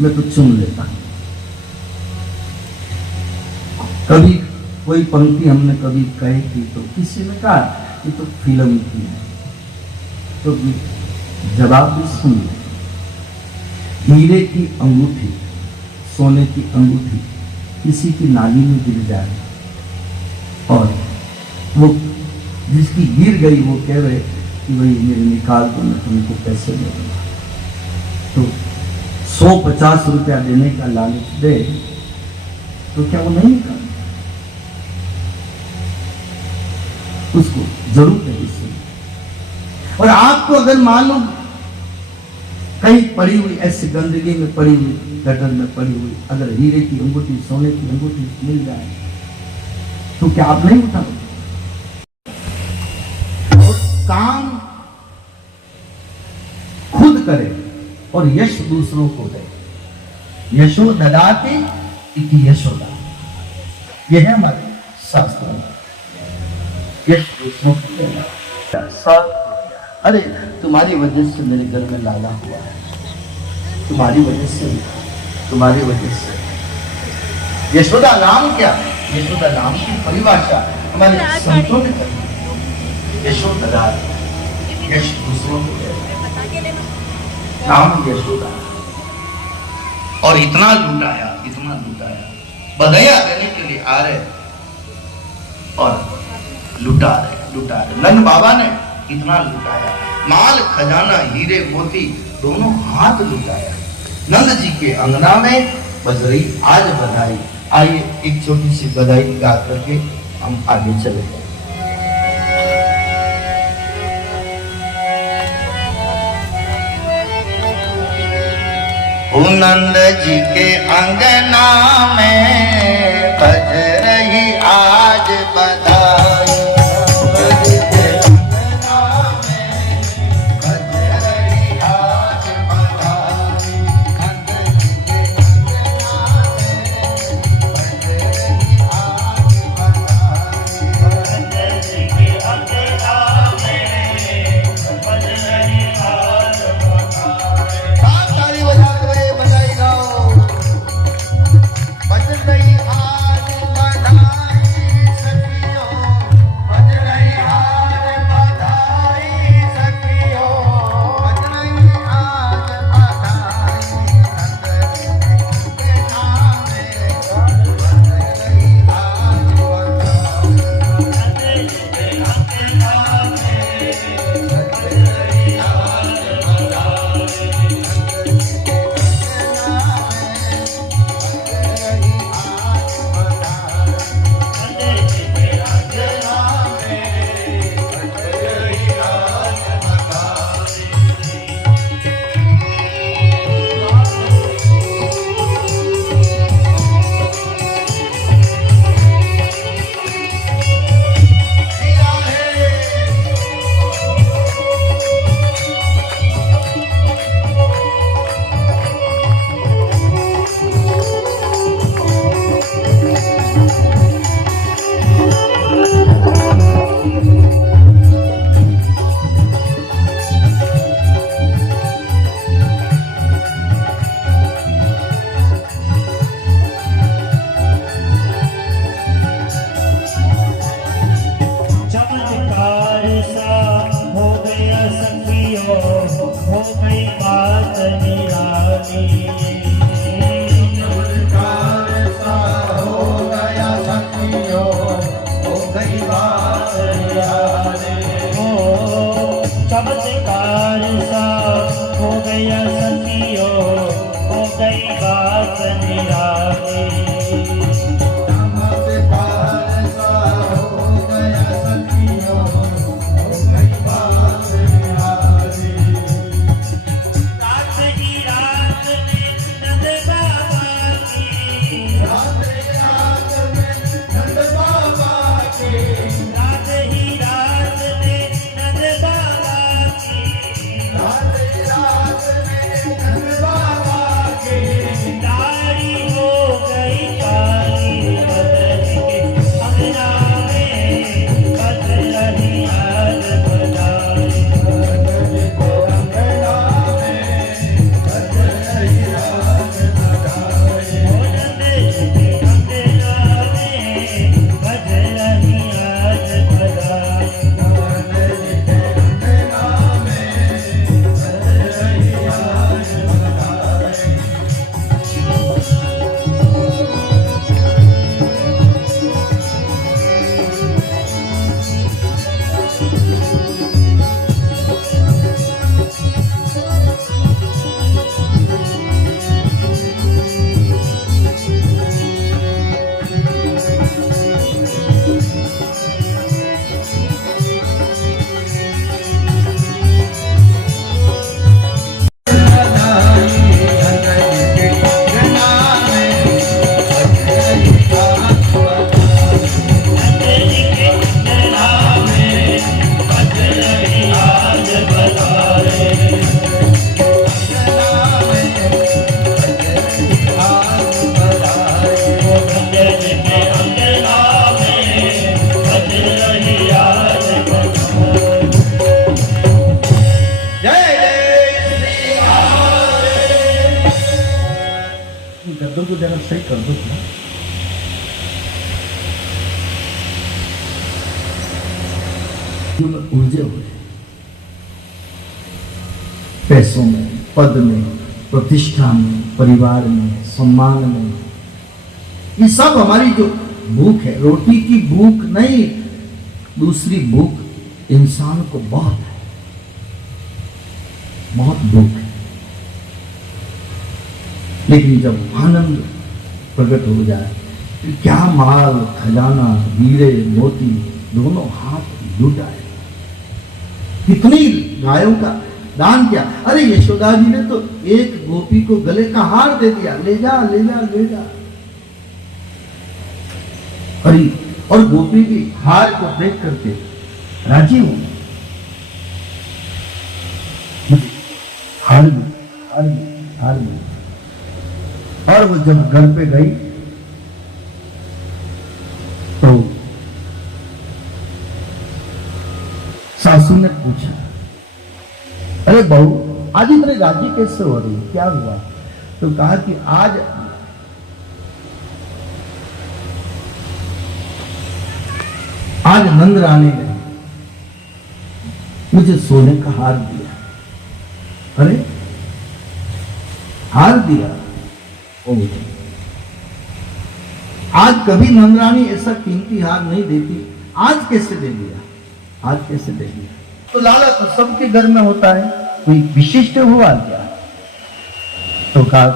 मैं तो चुन लेता हूं। कभी कोई पंक्ति हमने कभी कही थी तो किसी ने कहा कि तो फिल्म की है, तो जवाब भी सुन ले। हीरे की अंगूठी, सोने की अंगूठी किसी की नाली में गिर जाए और वो जिसकी गिर गई वो कह रहे कि भाई मेरे निकाल दो, मैं तुमको पैसे दे दूंगा, तो 150 रुपया देने का लालच दे तो क्या वो नहीं निकाल? उसको जरूर नहीं सुन। और आपको अगर मालूम कहीं पड़ी हुई ऐसी गंदगी में पड़ी हुई, गटर में पड़ी हुई, अगर हीरे की अंगूठी, सोने की अंगूठी मिल जाए तो क्या आप नहीं उठाओगे? काम खुद करे और यश दूसरों को दे। यशो ददाति इति यशोदा, यह है हमारे शास्त्रों में। यश दूसरों को देना। अरे तुम्हारी वजह से मेरे घर में लाला हुआ है, तुम्हारी वजह से, तुम्हारी वजह से। यशोदा नाम क्या? यशोदा नाम की परिभाषा हमारे संतों ने करी। यशोदा, यश दूसरों को नाम यशोदा, और इतना लुटाया, इतना लुटाया, बधाइयां देने के लिए आ रहे और लुटा रहे। नंद बाबा ने इतना लुटाया, माल खजाना हीरे मोती दोनों हाथ लुटाया। नंद जी के अंगना में बज रही आज बधाई। आइए एक छोटी सी बधाई गा करके हम आगे चले जाए। नंद जी के अंगना में बज रही आज बधाई। को जरा सही कर दो ना। जो में उलझे हुए पैसों में, पद में, प्रतिष्ठा में, परिवार में, सम्मान में, ये सब हमारी जो भूख है, रोटी की भूख नहीं, दूसरी भूख इंसान को बहुत है, बहुत भूख है। लेकिन जब आनंद प्रकट हो जाए, क्या माल खजाना, हीरे मोती दोनों हाथ जुट आए। कितनी गायों का दान किया। अरे यशोदा जी ने तो एक गोपी को गले का हार दे दिया, ले जा ले जा ले जा। अरे और गोपी की हार को देख करके राजी हूं, हार गई हार गई हार गई। और वो जब घर पे गई तो सासू ने पूछा, अरे बहू आज इतनी राजी कैसे हो रही, क्या हुआ? तो कहा कि आज नंद रानी ने मुझे सोने का हार दिया। अरे हार दिया? ओ, आज कभी नंद रानी ऐसा कीमती हार नहीं देती, आज कैसे दे दिया? आज कैसे दे दिया? तो लाला तो सबके घर में होता है, कोई विशिष्ट हुआ क्या? तो कहा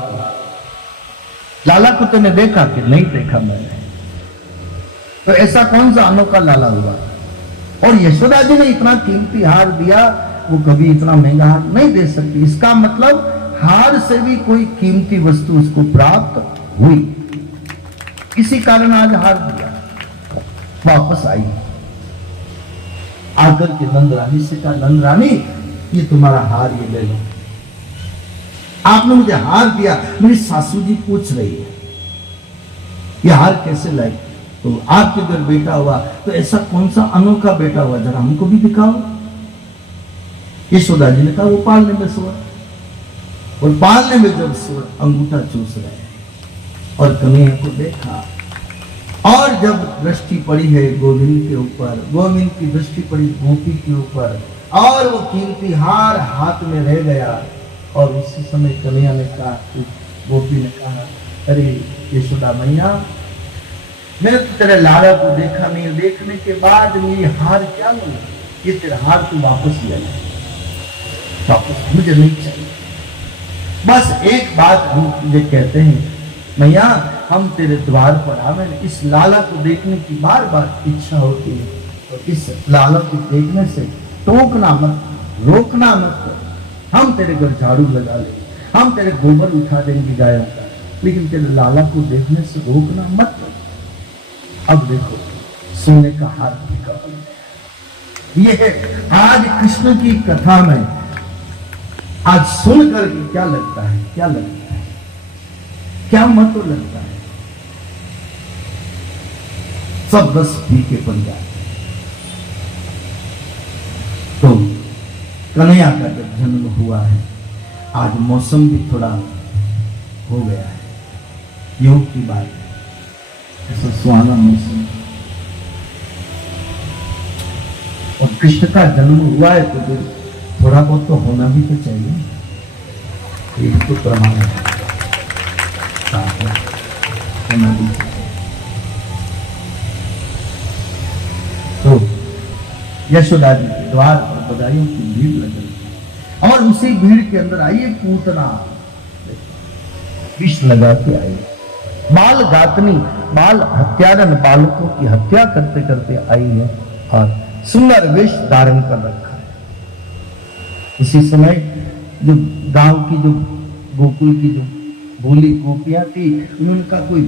लाला को तूने देखा कि नहीं देखा मैंने? तो ऐसा कौन सा अनोखा लाला हुआ? और यशोदा जी ने इतना कीमती हार दिया, वो कभी इतना महंगा हार नहीं दे सकती। इसका मतलब हार से भी कोई कीमती वस्तु उसको प्राप्त हुई, इसी कारण आज हार दिया। वापस आई, आकर के नंद रानी से कहा, नंद रानी ये तुम्हारा हार, ये ले लो। आपने मुझे हार दिया, मेरी सासू जी पूछ रही है ये हार कैसे लाई? तो आपके घर बेटा हुआ, तो ऐसा कौन सा अनोखा बेटा हुआ, जरा हमको भी दिखाओ। यशोदा जी ने कहा वो पालने में सोया, और पालने में जब सोया अंगूठा चूस रहे और कन्हैया को देखा, और जब दृष्टि पड़ी है गोविंद के ऊपर, गोविंद की दृष्टि पड़ी गोपी के ऊपर, और वो कीमती हार हाथ में रह गया। और उसी समय कन्हैया ने कहा, गोपी ने कहा, अरे यशोदा मैया, मैंने तो तेरे लाला को देखा नहीं, देखने के बाद ये हार क्या हुआ? ये तेरा हार तू वापस ले ले, वापस, मुझे नहीं चाहिए। बस एक बात हम तुझे कहते हैं मैया, हम तेरे द्वार पर आवे, इस लाला को देखने की बार बार इच्छा होती है, और इस लाला को देखने से टोकना मत, रोकना मत। हम तेरे घर झाड़ू लगा ले, हम तेरे गोबर उठा देंगे गायों का, लेकिन तेरे लाला को देखने से रोकना मत। अब देखो सोने का हार निकाल, ये है आज कृष्ण की कथा में। आज सुन करके क्या लगता है, क्या लगता है, क्या मत लगता है? सब रस फीके पड़ जाते। तो कन्हैया का जब जन्म हुआ है, आज मौसम भी थोड़ा हो गया है, योग की बात है, ऐसा सुहाना मौसम। और कृष्ण का जन्म हुआ है तो थोड़ा बहुत तो होना भी तो चाहिए, ये तो प्रमाण है, होना भी चाहिए। तो यशोदा जी के द्वार पर बधाइयों की भीड़ लग गई, और उसी भीड़ के अंदर आइए पूतना विष लगा के आई, बाल घातनी, बाल हत्यारन बालकों की हत्या करते करते आई है, और सुंदर वेश धारण कर रखा है। उसी समय जो गांव की, जो गोकुल की जो भोली गोपियां थी, उनका कोई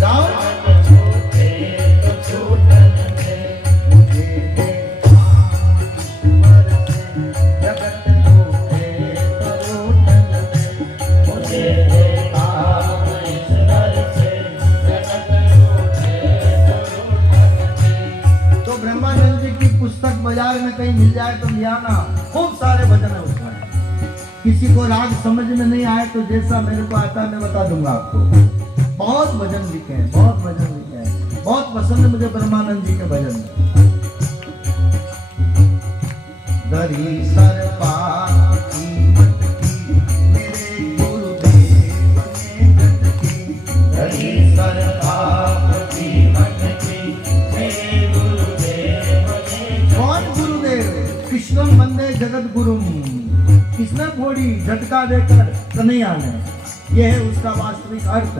जाओ। तो ब्रह्मानंद जी की पुस्तक बाजार में कहीं मिल जाए तो ले आना, खूब सारे भजन है उसमें। किसी को राग समझ में नहीं आए तो जैसा मेरे को आता है मैं बता दूंगा आपको। बहुत भजन लिखे हैं, बहुत भजन लिखे हैं, बहुत पसंद है मुझे ब्रह्मानंद जी के भजन। दरी सर पाकी मटकी मेरे गुरुदेव ने गटकी, दरी सर पाकी मटकी मेरे गुरुदेव ने। कौन गुरुदेव? कृष्णम वंदे जगत गुरुम, किसने फोड़ी झटका देकर कन्हैया ने, यह है उसका वास्तविक अर्थ।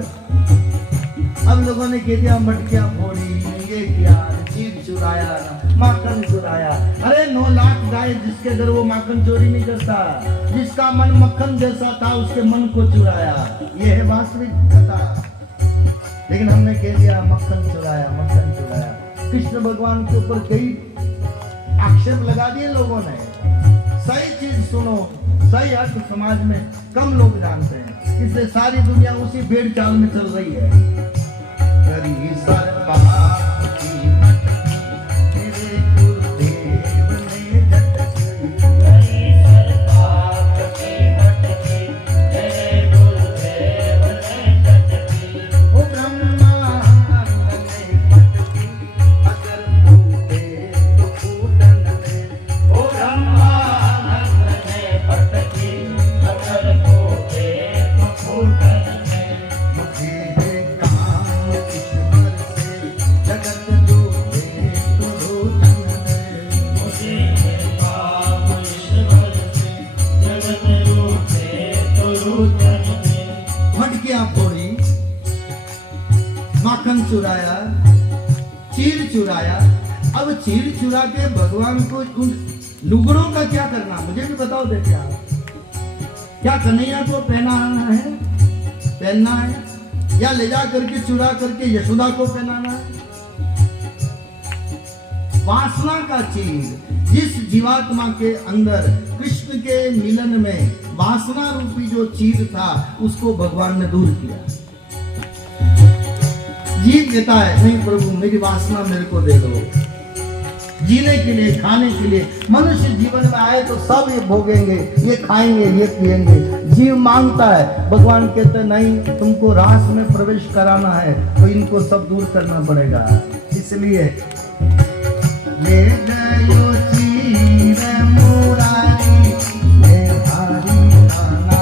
अब लोगों ने कह दिया मटकियां फोड़ी, ये किया, चीज चुराया, माखन चुराया। अरे 9 लाख गाय जिसके घर वो माखन चोरी नहीं करता, जिसका मन मक्खन जैसा था उसके मन को चुराया, ये है वास्तविक कथा। लेकिन हमने कह दिया मक्खन चुराया, मक्खन चुराया। कृष्ण भगवान के ऊपर कई आक्षेप लगा दिए लोगों ने। सही चीज सुनो, सही अर्थ समाज में कम लोग जानते हैं, इसलिए सारी दुनिया उसी भेड़ चाल में चल रही है। माखन चुराया, चीड़ चुराया। अब चीड़ चुरा के भगवान को उन लुगड़ों का क्या करना, मुझे भी बताओ देखे आप। क्या कन्हैया को पहनाना है, पहनना है, या ले जा करके चुरा करके यशोदा को पहनाना है? वासना का चीज, जिस जीवात्मा के अंदर कृष्ण के मिलन में वासना रूपी जो चीज था उसको भगवान ने दूर किया। जीव कहता है नहीं प्रभु मेरी वासना मेरे को दे दो, जीने के लिए, खाने के लिए। मनुष्य जीवन में आए तो सब ये भोगेंगे, ये खाएंगे, ये पिएंगे। जीव मांगता है, भगवान कहते नहीं तुमको रास में प्रवेश कराना है तो इनको सब दूर करना पड़ेगा। इसलिए ले गयो चीर मुरारी ले भारी खाना,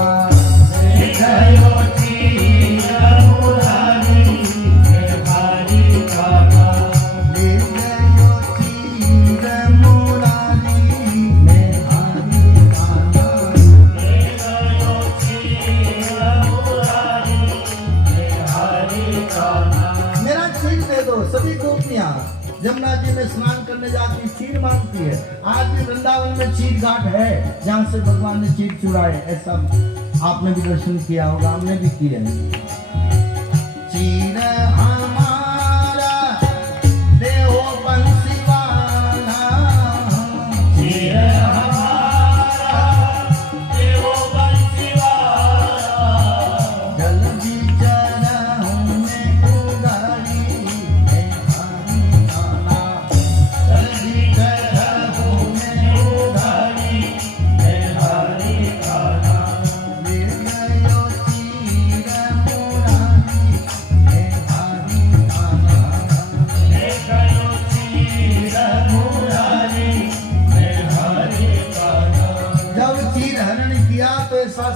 ले गयो चीर मुरारी ले भारी खाना, ले गयो चीर मुरारी ले भारी खाना, ले गयो चीर मुरारी ले भारी खाना। मेरा चीर दे दो। सभी गोपियां जमुना जी में स्नान करने जाती चीर मांगती है। आज भी वृंदावन में चीर घाट है जहाँ से भगवान ने चीर चुराए। ऐसा आपने भी दर्शन किया होगा, हमने भी किया है। चीर हमारा देहो बंसी वाला, चीर हमारा देहो बंसी वाला, जल्दी चरण में उगाड़ी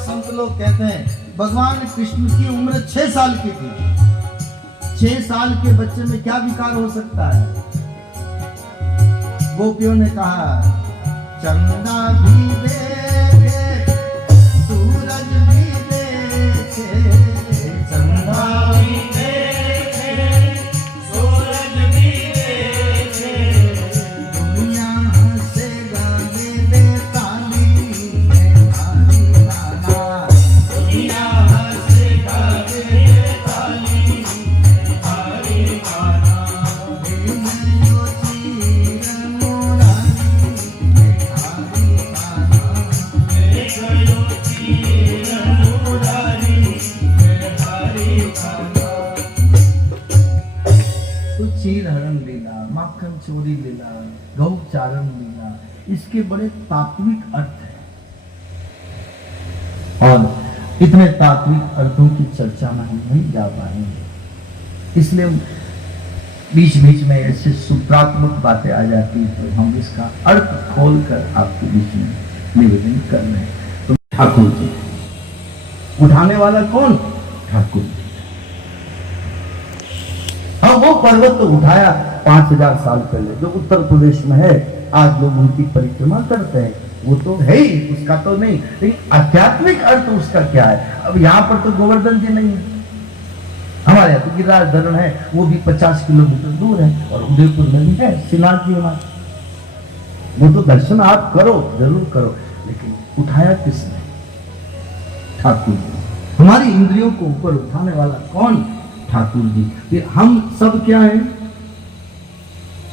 संत लोग कहते हैं भगवान कृष्ण की उम्र 6 साल की थी। 6 साल के बच्चे में क्या विकार हो सकता है? गोपियों ने कहा चंदा भी देखे, सूरज भी देखे, चंदा भी देखे, सूरज भी देखे, दुनिया से गाने बेताली में भारी गाना, दुनिया से गाने बेताली में भारी क्षीर हरण लीला, माखन चोरी लीला, गौ चारण लीला, इसके बड़े तात्विक अर्थ है और इतने तात्विक अर्थों की चर्चा में हम नहीं जा पाएंगे, इसलिए बीच बीच में ऐसे सूत्रात्मक बातें आ जाती है तो हम इसका अर्थ खोलकर आपके बीच में निवेदन कर रहे हैं। तो ठाकुर जी, उठाने वाला कौन? ठाकुर जी। हाँ, वो पर्वत तो उठाया 5000 साल पहले, जो उत्तर प्रदेश में है, आज लोग उनकी परिक्रमा करते हैं, वो तो है ही, उसका तो नहीं, लेकिन आध्यात्मिक अर्थ उसका क्या है? अब यहाँ पर तो गोवर्धन जी नहीं है, हमारे यहाँ तो गिरिराज धरण है, वो भी 50 किलोमीटर दूर है, और उदयपुर में भी है श्रीनाथ जी हमारे, वो तो दर्शन आप करो, जरूर करो, लेकिन उठाया किसने? ठाकुर जी। हमारी इंद्रियों को ऊपर उठाने वाला कौन? ठाकुर जी। फिर हम सब क्या है?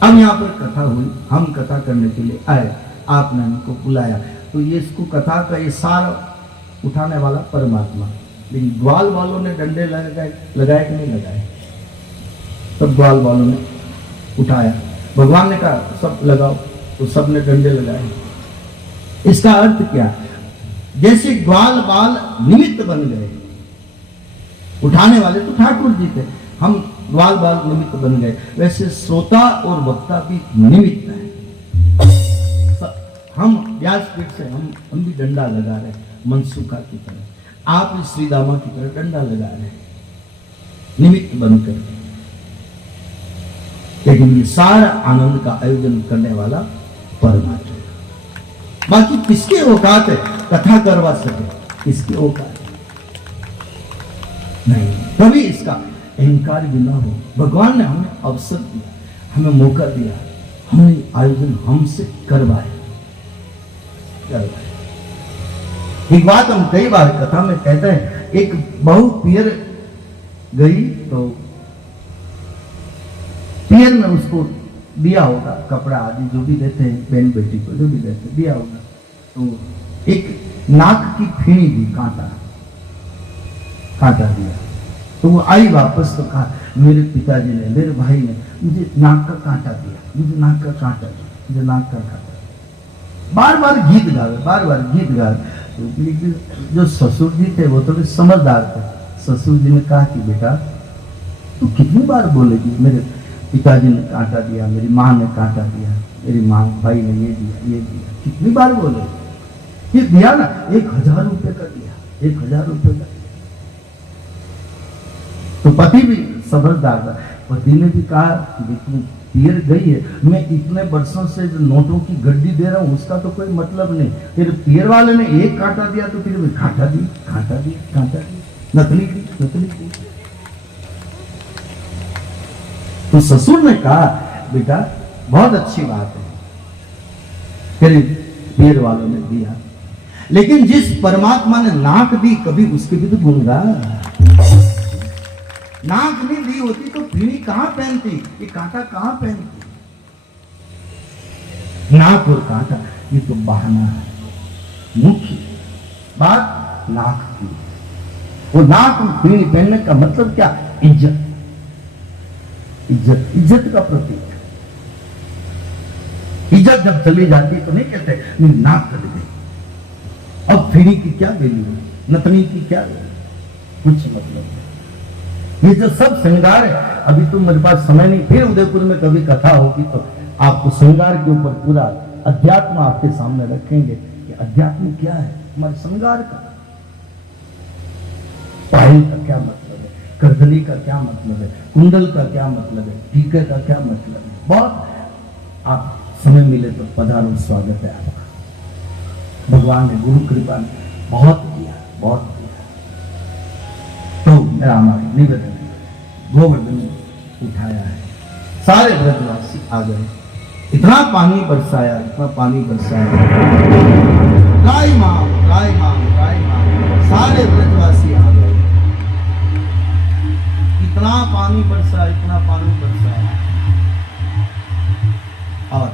अब यहाँ पर कथा हुई, हम कथा करने के लिए आए, आपने हमको बुलाया, तो ये इसको कथा का ये सार उठाने वाला परमात्मा, लेकिन ग्वाल वालों ने डंडे लगाए कि नहीं लगाए? सब ग्वाल वालों ने उठाया, भगवान ने कहा सब लगाओ, तो सब ने डंडे लगाए। इसका अर्थ क्या? जैसे ग्वाल बाल निमित्त बन गए, उठाने वाले तो ठाकुर जी थे, हम ग्वाल बाल निमित्त बन गए, वैसे श्रोता और वक्ता भी निमित्त है। हम व्यासपीठ से हम भी डंडा लगा रहे हैं, मनसुखा की तरह, आप श्रीदामा की तरह डंडा लगा रहे हैं, निमित्त बनकर। लेकिन ये सारा आनंद का आयोजन करने वाला परमात्मा, बाकी किसके औकात है कथा करवा सके? किसके औकात नहीं, कभी इसका अहंकार भी ना हो। भगवान ने हमें अवसर दिया, हमें मौका दिया, हमने आयोजन हमसे करवाए। एक बात हम कई बार कथा में कहते हैं, एक बहू पियर गई तो पियर ने उसको दिया होगा कपड़ा आदि जो भी देते हैं, बहन बेटी को जो भी देते दिया होगा, तो एक नाक की फेणी दी, कांटा दिया, तो वो आई वापस तो कहा मेरे पिताजी ने, मेरे भाई ने मुझे नाक का कांटा दिया, मुझे नाक का कांटा दिया, मुझे नाक का कांटा। बार बार गीत गावे। तो जो ससुर जी थे वो तो समझदार थे, ससुर जी ने कहा कि बेटा तू कितनी बार बोलेगी, मेरे पिताजी ने कांटा दिया, मेरी माँ ने कांटा दिया, मेरी माँ भाई ने ये दिया, कितनी बार बोले? ये दिया ना, 1000 रुपये का दिया, 1000 रुपये का। तो पति भी समझदार था, पति ने भी कहा कि तुम पियर गई है, मैं इतने वर्षों से जो नोटों की गड्डी दे रहा हूं उसका तो कोई मतलब नहीं, फिर पियर वाले ने एक कांटा दिया तो फिर कांटा दी, नकली दी। तो ससुर ने कहा बेटा बहुत अच्छी बात है, फिर पियर वालों ने दिया, लेकिन जिस परमात्मा ने नाक दी कभी उसके भी तो गुणगान। नाक नहीं दी होती तो पीढ़ी कहां पहनती, ये कांटा कहां पहनती? नाक और कांटा ये तो बहाना है, मुख्य बात नाक की। वो नाक और पीढ़ी पहनने का मतलब क्या? इज्जत का प्रतीक। इज्जत जब चली जाती है तो नहीं कहते नहीं नाक कट गई। अब पीढ़ी की क्या वैल्यू है, नतनी की क्या वैल्यू, कुछ मतलब नहीं। ये जो सब श्रृंगार है, अभी तो मेरे पास समय नहीं, फिर उदयपुर में कभी कथा होगी तो आपको श्रृंगार के ऊपर पूरा अध्यात्म आपके सामने रखेंगे कि अध्यात्म क्या है, हमारे श्रृंगार का। पायल का क्या मतलब है, करदली का क्या मतलब है, कुंडल का क्या मतलब है, टीके का क्या मतलब है। बहुत आप समय मिले तो पधारो, स्वागत है आपका। भगवान ने गुरु कृपा ने बहुत किया। तो मेरा हमारा निवेदन है, गोवर्धन उठाया है, सारे ब्रजवासी आ गए, इतना पानी बरसाया, राय माम, सारे ब्रजवासी आ गए, इतना पानी बरसाया। और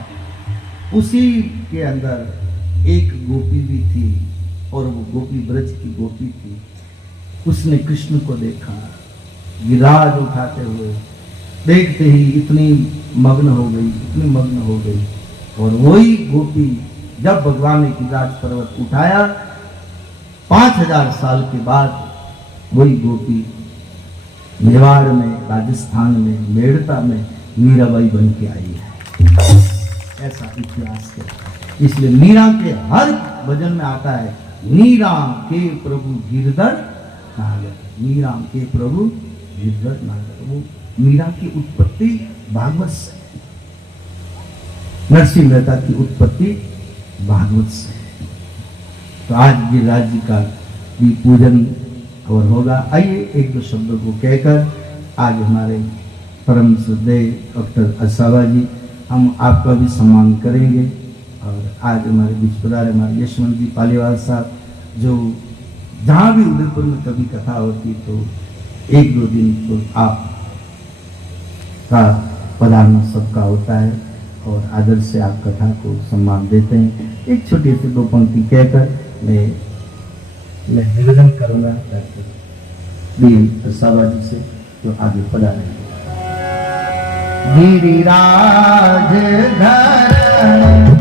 उसी के अंदर एक गोपी भी थी, और वो गोपी ब्रज की गोपी थी। उसने कृष्ण को देखा गिरिराज उठाते हुए देखते ही इतनी मग्न हो गई। और वही गोपी जब भगवान ने गिरिराज पर्वत उठाया, 5000 साल के बाद वही गोपी मेवाड़ में, राजस्थान में, मेड़ता में मीराबाई बन के आई है। ऐसा इतिहास है। इसलिए मीरा के हर भजन में आता है, मीरा के प्रभु गिरधर नागर, मीरा के प्रभु गिरधर नागर। वो मीरा की उत्पत्ति भागवत से, नरसिंह मेहता की उत्पत्ति भागवत से। तो आज गिरिराज जी का भी पूजन और होगा। आइए एक दो शब्दों को कहकर आज हमारे परम श्रद्धेय डॉक्टर असावा जी, हम आपका भी सम्मान करेंगे। और आज हमारे बीच पधारे हमारे यशवंत जी पालीवाल साहब, जो जहाँ भी उदयपुर में कभी कथा होती तो 1-2 दिन तो आप का पधारना सबका होता है और आदर से आप कथा को सम्मान देते हैं। एक छोटी सी 2 पंक्ति कहकर मैं निवेदन करूँगा डॉक्टर बी सावा जी से, जो आगे पधारेंगे। गिरिराज धरण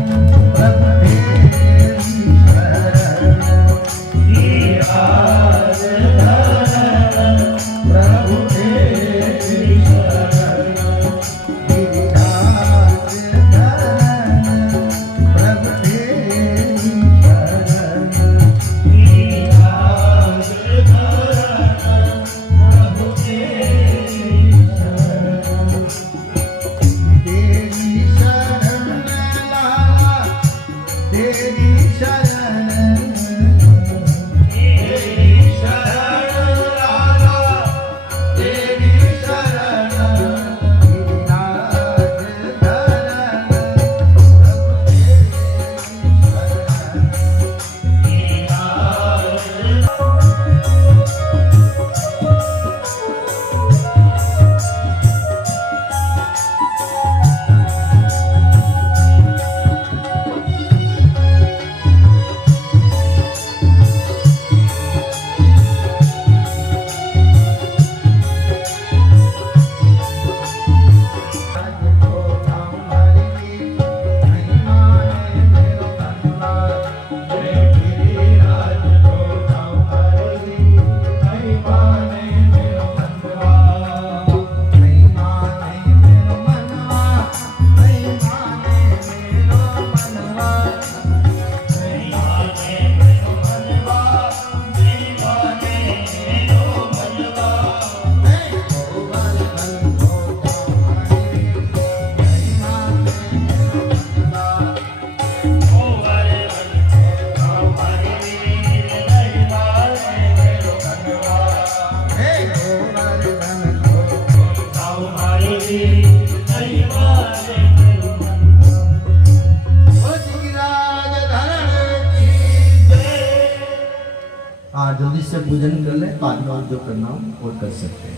जल्दी से पूजन कर ले, बाद में और जो करना हो वो कर सकते हैं।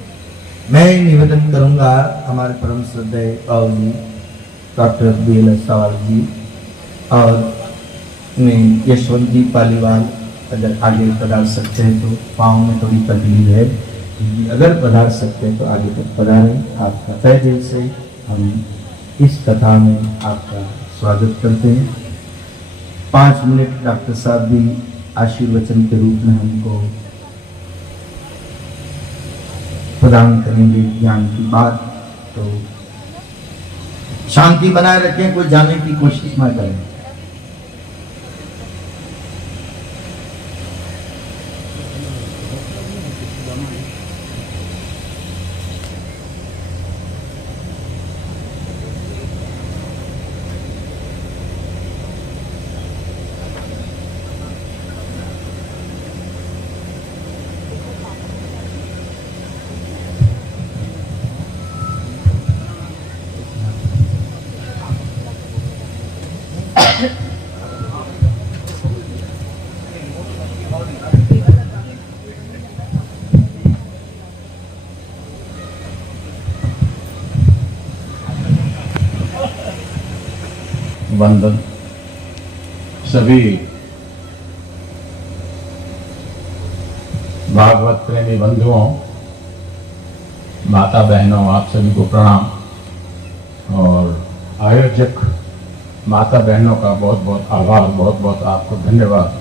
मैं निवेदन करूंगा हमारे परम श्रद्धेय जी डॉक्टर बी सवाल जी और मैं यशवंत जी पालीवाल, अगर आगे पधार सकते हैं तो, पाँव में थोड़ी तकलीफ है, अगर पधार सकते हैं तो आगे तक पधारें। आपका तहे दिल से हम इस कथा में आपका स्वागत करते हैं। 5 मिनट डॉक्टर साहब भी आशीर्वचन के रूप में हमको प्रदान करेंगे ज्ञान की बात। तो शांति बनाए रखें, कोई जाने की कोशिश ना करें। वंदन सभी भागवत प्रेमी बंधुओं, माता बहनों, आप सभी को प्रणाम। और आयोजक माता बहनों का बहुत बहुत आभार, बहुत बहुत आपको धन्यवाद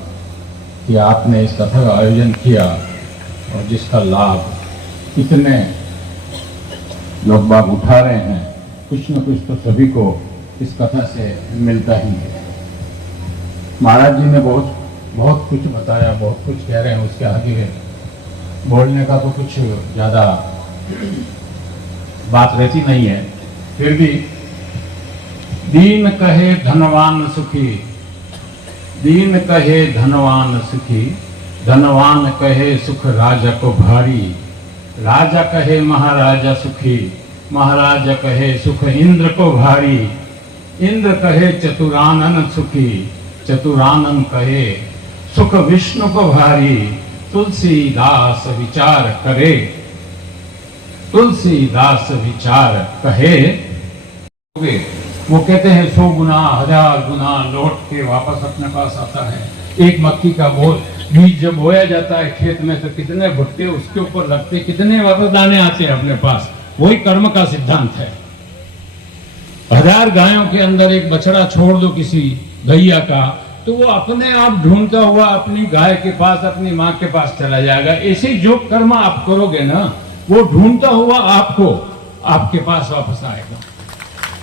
कि आपने इस कथा का आयोजन किया और जिसका लाभ इतने लोग बाग उठा रहे हैं। कुछ न कुछ तो सभी को इस कथा से मिलता ही है। महाराज जी ने बहुत कुछ बताया, बहुत कुछ कह रहे हैं, उसके आगे बोलने का तो कुछ ज़्यादा बात रहती नहीं है। फिर भी दीन कहे धनवान सुखी, दीन कहे धनवान सुखी, धनवान कहे सुख राजा को भारी, राजा कहे महाराजा सुखी, महाराजा कहे सुख इंद्र को भारी, इंद्र कहे चतुरानन सुखी, चतुरानन कहे सुख विष्णु को भारी, तुलसीदास विचार करे, तुलसीदास विचार कहे। वो कहते हैं 100 गुना 1000 गुना लौट के वापस अपने पास आता है। एक मक्की का बीज जब बोया जाता है खेत में तो कितने भुट्टे उसके ऊपर लगते, कितने वापस दाने आते हैं अपने पास। वही कर्म का सिद्धांत है। 1000 गायों के अंदर एक बछड़ा छोड़ दो किसी गैया का, तो वो अपने आप ढूंढता हुआ अपनी गाय के पास, अपनी माँ के पास चला जाएगा। ऐसे जो कर्म आप करोगे ना, वो ढूंढता हुआ आपको आपके पास वापस आएगा।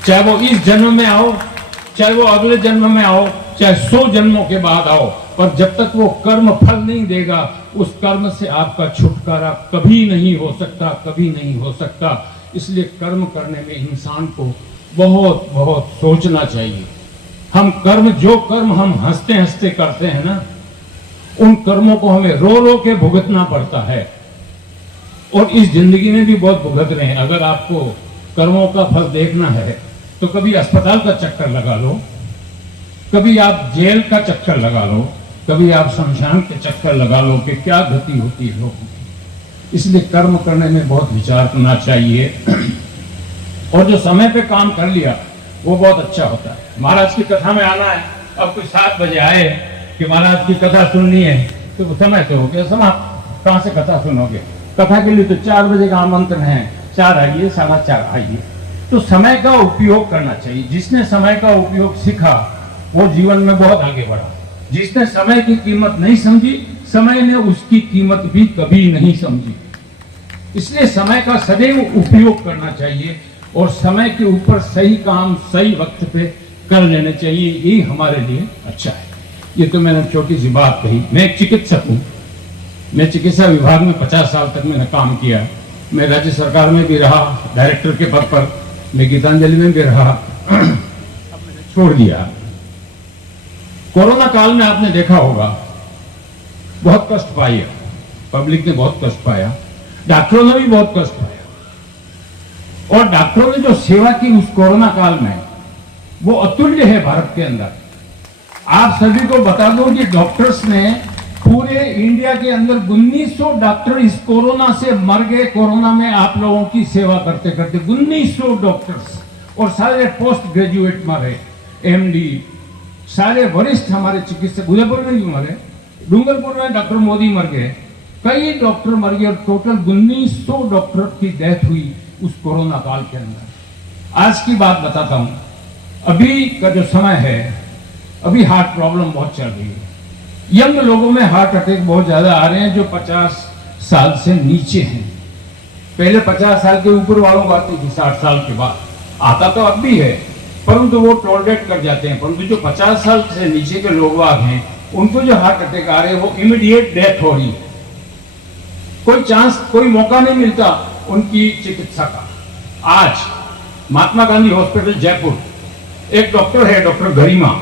चाहे वो इस जन्म में आओ, चाहे वो अगले जन्म में आओ, चाहे 100 जन्मों के बाद आओ, पर जब तक वो कर्म फल नहीं देगा, उस कर्म से आपका छुटकारा कभी नहीं हो सकता, कभी नहीं हो सकता। इसलिए कर्म करने में इंसान को बहुत बहुत सोचना चाहिए। हम जो कर्म हम हंसते हंसते करते हैं ना, उन कर्मों को हमें रो रो के भुगतना पड़ता है। और इस जिंदगी में भी बहुत भुगत रहे हैं। अगर आपको कर्मों का फल देखना है तो कभी अस्पताल का चक्कर लगा लो, कभी आप जेल का चक्कर लगा लो, कभी आप शमशान के चक्कर लगा लो कि क्या गति होती है लोगों की। इसलिए कर्म करने में बहुत विचार करना चाहिए। और जो समय पे काम कर लिया वो बहुत अच्छा होता है। महाराज की कथा में आना है, अब कुछ 7 बजे आए कि महाराज की कथा सुननी है, तो समय से हो गया समाप्त। कहाँ से कथा सुनोगे? कथा के लिए तो 4 बजे का आमंत्रण है, 4 आइए, 4:15 आइए। तो समय का उपयोग करना चाहिए। जिसने समय का उपयोग सीखा वो जीवन में बहुत आगे बढ़ा। जिसने समय की कीमत नहीं समझी, समय ने उसकी कीमत भी कभी नहीं समझी। इसलिए समय का सदैव उपयोग करना चाहिए और समय के ऊपर सही काम सही वक्त पे कर लेने चाहिए। यही हमारे लिए अच्छा है। ये तो मैंने छोटी सी बात कही। मैं एक चिकित्सक हूँ। मैं चिकित्सा विभाग में 50 साल तक मैंने काम किया। मैं राज्य सरकार में भी रहा, डायरेक्टर के पद पर। मैं गीतांजलि में भी रहा, छोड़ दिया। कोरोना काल में आपने देखा होगा बहुत कष्ट पाया, पब्लिक ने बहुत कष्ट पाया, डॉक्टरों ने भी बहुत कष्ट पाया। और डॉक्टरों ने जो सेवा की उस कोरोना काल में, वो अतुल्य है भारत के अंदर। आप सभी को बता दूं कि डॉक्टर्स ने पूरे इंडिया के अंदर 1900 डॉक्टर इस कोरोना से मर गए। कोरोना में आप लोगों की सेवा करते करते 1900 डॉक्टर्स, और सारे पोस्ट ग्रेजुएट मरे, MD, सारे वरिष्ठ हमारे चिकित्सक। उदयपुर में भी मरे, डूंगरपुर में डॉक्टर मोदी मर गए, कई डॉक्टर मर गए और टोटल 1900 डॉक्टर की डेथ हुई उस कोरोना काल के अंदर। आज की बात बताता हूं। अभी का जो समय है, अभी हार्ट प्रॉब्लम बहुत चल रही है। यंग लोगों में हार्ट अटैक बहुत ज्यादा आ रहे हैं जो 50 साल से नीचे हैं। पहले 50 साल के ऊपर वालों को आती थी, 60 साल के बाद आता तो अब भी है, परंतु वो टॉलरेट कर जाते हैं। परंतु जो 50 साल से नीचे के लोग हैं, उनको जो हार्ट अटैक आ रहे हैं वो इमीडिएट डेथ हो रही है। कोई चांस, कोई मौका नहीं मिलता उनकी चिकित्सा का। आज महात्मा गांधी हॉस्पिटल जयपुर एक डॉक्टर है, डॉक्टर गरिमा,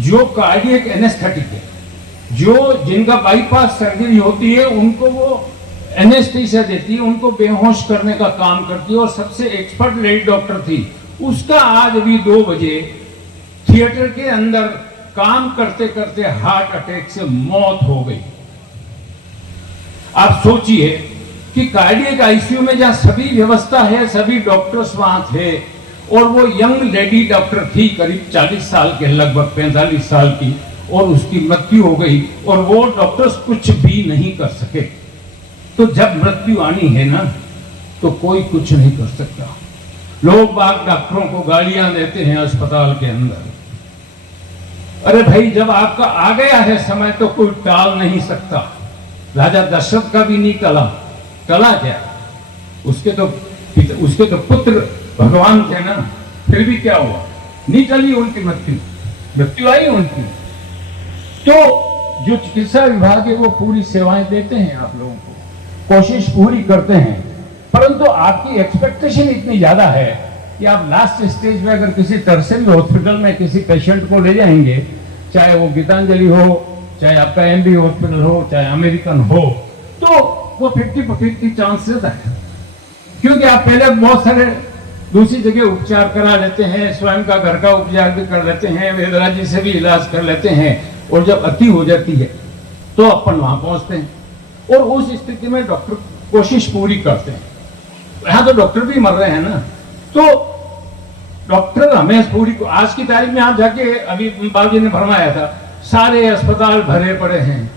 जो कार्डियक एनेस्थेटिक है। जो जिनका बाईपास सर्जरी होती है उनको वो एनेस्थीसिया देती है, उनको बेहोश करने का काम करती है और सबसे एक्सपर्ट लेडी डॉक्टर थी। उसका आज अभी 2 बजे थिएटर के अंदर काम करते करते हार्ट अटैक से मौत हो गई। आप सोचिए कि कार्डियक आईसीयू में जहां सभी व्यवस्था है, सभी डॉक्टर्स वहां थे, और वो यंग लेडी डॉक्टर थी करीब 40 साल के, लगभग 45 साल की, और उसकी मृत्यु हो गई और वो डॉक्टर्स कुछ भी नहीं कर सके। तो जब मृत्यु आनी है ना, तो कोई कुछ नहीं कर सकता। लोग बाग डॉक्टरों को गालियां देते हैं अस्पताल के अंदर। अरे भाई, जब आपका आ गया है समय तो कोई टाल नहीं सकता। राजा दशरथ का भी नहीं टला क्या? उसके तो पुत्र भगवान थे ना, फिर भी क्या हुआ? नहीं टली उनकी मृत्यु आई उनकी। तो जो चिकित्सा विभाग है वो पूरी सेवाएं देते हैं आप लोगों को, कोशिश पूरी करते हैं, परंतु आपकी एक्सपेक्टेशन इतनी ज्यादा है कि आप लास्ट स्टेज में अगर किसी टर्शियरी हॉस्पिटल में किसी पेशेंट को ले जाएंगे, चाहे वो गीतांजलि हो, चाहे आपका एमबी हॉस्पिटल हो, चाहे अमेरिकन हो, तो वो 50-50 चांसेस है। क्योंकि आप पहले बहुत सारे दूसरी जगह उपचार करा लेते हैं, स्वयं का घर का उपचार भी कर लेते हैं, वेदराजी से भी इलाज कर लेते हैं, और जब अति हो जाती है तो अपन वहां पहुंचते हैं, और उस स्थिति में डॉक्टर कोशिश पूरी करते हैं। यहाँ तो डॉक्टर भी मर रहे हैं ना, तो डॉक्टर हमें पूरी, आज की तारीख में आप जाके, अभी बाबू जी ने फरमाया था, सारे अस्पताल भरे पड़े हैं।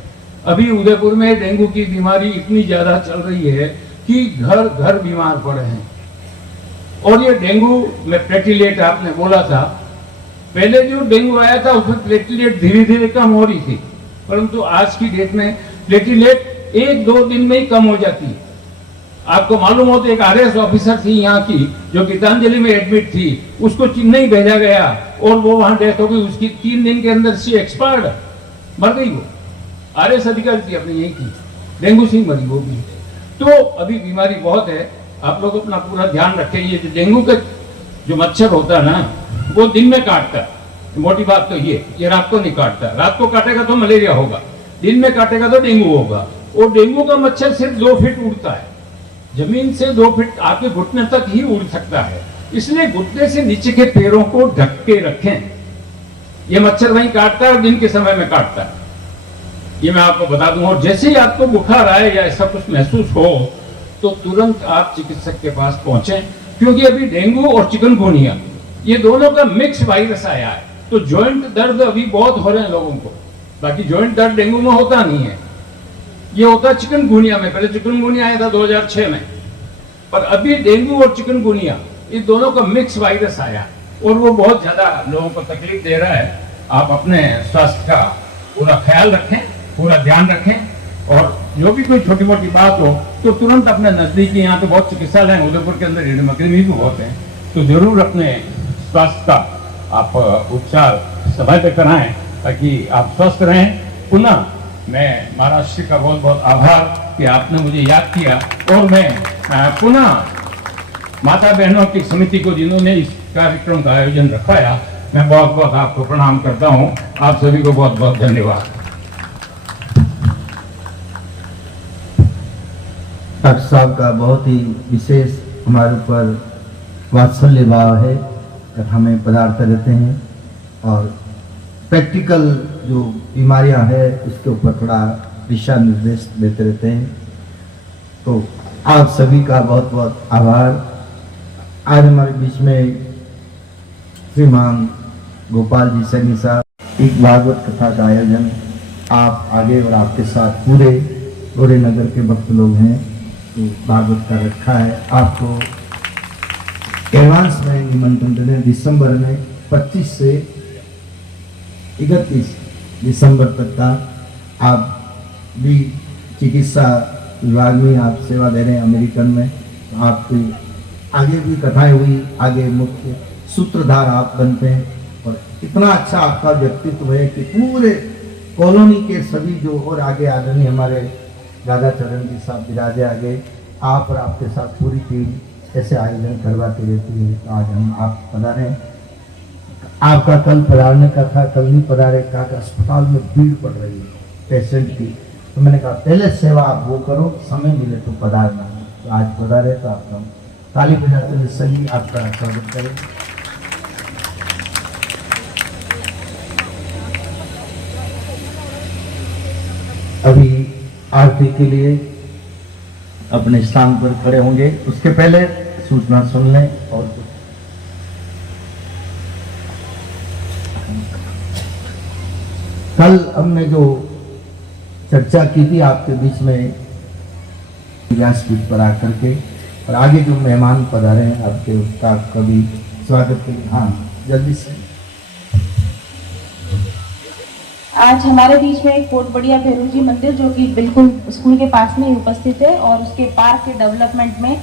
अभी उदयपुर में डेंगू की बीमारी इतनी ज्यादा चल रही है कि घर घर बीमार पड़े हैं। और ये डेंगू में प्लेटिलेट आपने बोला था, पहले जो डेंगू आया था उसमें प्लेटिलेट धीरे धीरे कम हो रही थी, परंतु आज की डेट में प्लेटिलेट 1-2 दिन में ही कम हो जाती है। आपको मालूम हो तो एक आरएस ऑफिसर थी यहाँ की, जो गीतांजलि में एडमिट थी, उसको चेन्नई भेजा गया और वो वहां डेथ हो गई। उसकी 3 दिन के अंदर सी एक्सपायर्ड, मर गई। वो आरएस अधिकारी थी अपने यही की, डेंगू से मरी वो भी। तो अभी बीमारी बहुत है, आप लोग अपना पूरा ध्यान रखें। ये डेंगू का जो मच्छर होता है ना, वो दिन में काटता है, मोटी बात तो ये रात को नहीं काटता। रात को काटेगा तो मलेरिया होगा, दिन में काटेगा तो डेंगू होगा। और डेंगू का मच्छर सिर्फ 2 फीट उड़ता है, जमीन से 2 फीट आपके घुटने तक ही उड़ सकता है, इसलिए घुटने से नीचे के पैरों को ढक के रखें। ये मच्छर वहीं काटता है और दिन के समय में काटता है, ये मैं आपको बता दूं। और जैसे ही आपको बुखार आए या ऐसा कुछ महसूस हो तो तुरंत आप चिकित्सक के पास पहुंचे, क्योंकि अभी डेंगू और चिकनगुनिया ये दोनों का मिक्स वायरस आया है। तो जॉइंट दर्द अभी बहुत हो रहे हैं लोगों को, बाकी जॉइंट दर्द डेंगू में होता नहीं है, ये होता है चिकनगुनिया में। पहले चिकनगुनिया आया था 2006 में, पर अभी डेंगू और चिकनगुनिया ये दोनों का मिक्स वायरस आया और वो बहुत ज्यादा लोगों को तकलीफ दे रहा है। आप अपने स्वास्थ्य का पूरा ख्याल रखें, पूरा ध्यान रखें, और जो भी कोई छोटी मोटी बात हो तो तुरंत अपने नजदीकी, यहाँ तो बहुत चिकित्सालय हैं उदयपुर के अंदर, हिडमकरी में भी बहुत हैं, तो जरूर अपने स्वास्थ्य का आप उपचार समय पे कराएं ताकि आप स्वस्थ रहें। पुनः मैं महाराष्ट्र का बहुत बहुत आभार कि आपने मुझे याद किया, और मैं पुनः माता बहनों की समिति को जिन्होंने इस कार्यक्रम का आयोजन रखवाया, मैं बहुत बहुत आपको प्रणाम करता हूँ। आप सभी को बहुत बहुत धन्यवाद। डॉक्टर साहब का बहुत ही विशेष हमारे ऊपर वात्सल्य भाव है और हमें पदार्थ रहते हैं, और प्रैक्टिकल जो बीमारियां हैं उसके ऊपर थोड़ा दिशा निर्देश देते रहते हैं। तो आप सभी का बहुत बहुत आभार। आज हमारे बीच में श्रीमान गोपाल जी सैनी साहब एक भागवत कथा का आयोजन आप आगे और आपके साथ पूरे गोरे नगर के भक्त लोग हैं तो भागवत का रखा है। आपको एडवांस में निमंत्रण देने दिसंबर में 25 से 31 दिसंबर तक का आप भी चिकित्सा विभाग में आप सेवा दे रहे हैं अमेरिकन में, तो आपकी आगे भी कथाएं हुई, आगे मुख्य सूत्रधार आप बनते हैं। और इतना अच्छा आपका व्यक्तित्व है कि पूरे कॉलोनी के सभी जो और आगे आदरणीय हमारे राधा चरण जी साहब विराजे आगे, आप और आपके साथ पूरी टीम ऐसे आयोजन करवाती रहती है। तो आज हम आप पधारे, आपका कल पधारने का था, कल नहीं पधारे, कहा कि अस्पताल में भीड़ पड़ रही है पेशेंट की, तो मैंने कहा पहले सेवा आप वो करो, समय मिले तो पधारना। तो आज पधारे तो आपका ताली बजाते हुए सभी आपका स्वागत करें। अभी आरती के लिए अपने स्थान पर खड़े होंगे, उसके पहले सूचना सुन लें। और कल हमने जो चर्चा की थी आपके बीच में व्यासपीठ पर आकर के और आगे जो मेहमान पधारे हैं आपके उसका कभी स्वागत के लिए। हाँ जल्दी से। आज हमारे बीच में एक बहुत बढ़िया भैरू जी मंदिर जो कि बिल्कुल स्कूल के पास में ही उपस्थित है और उसके पार्क के डेवलपमेंट में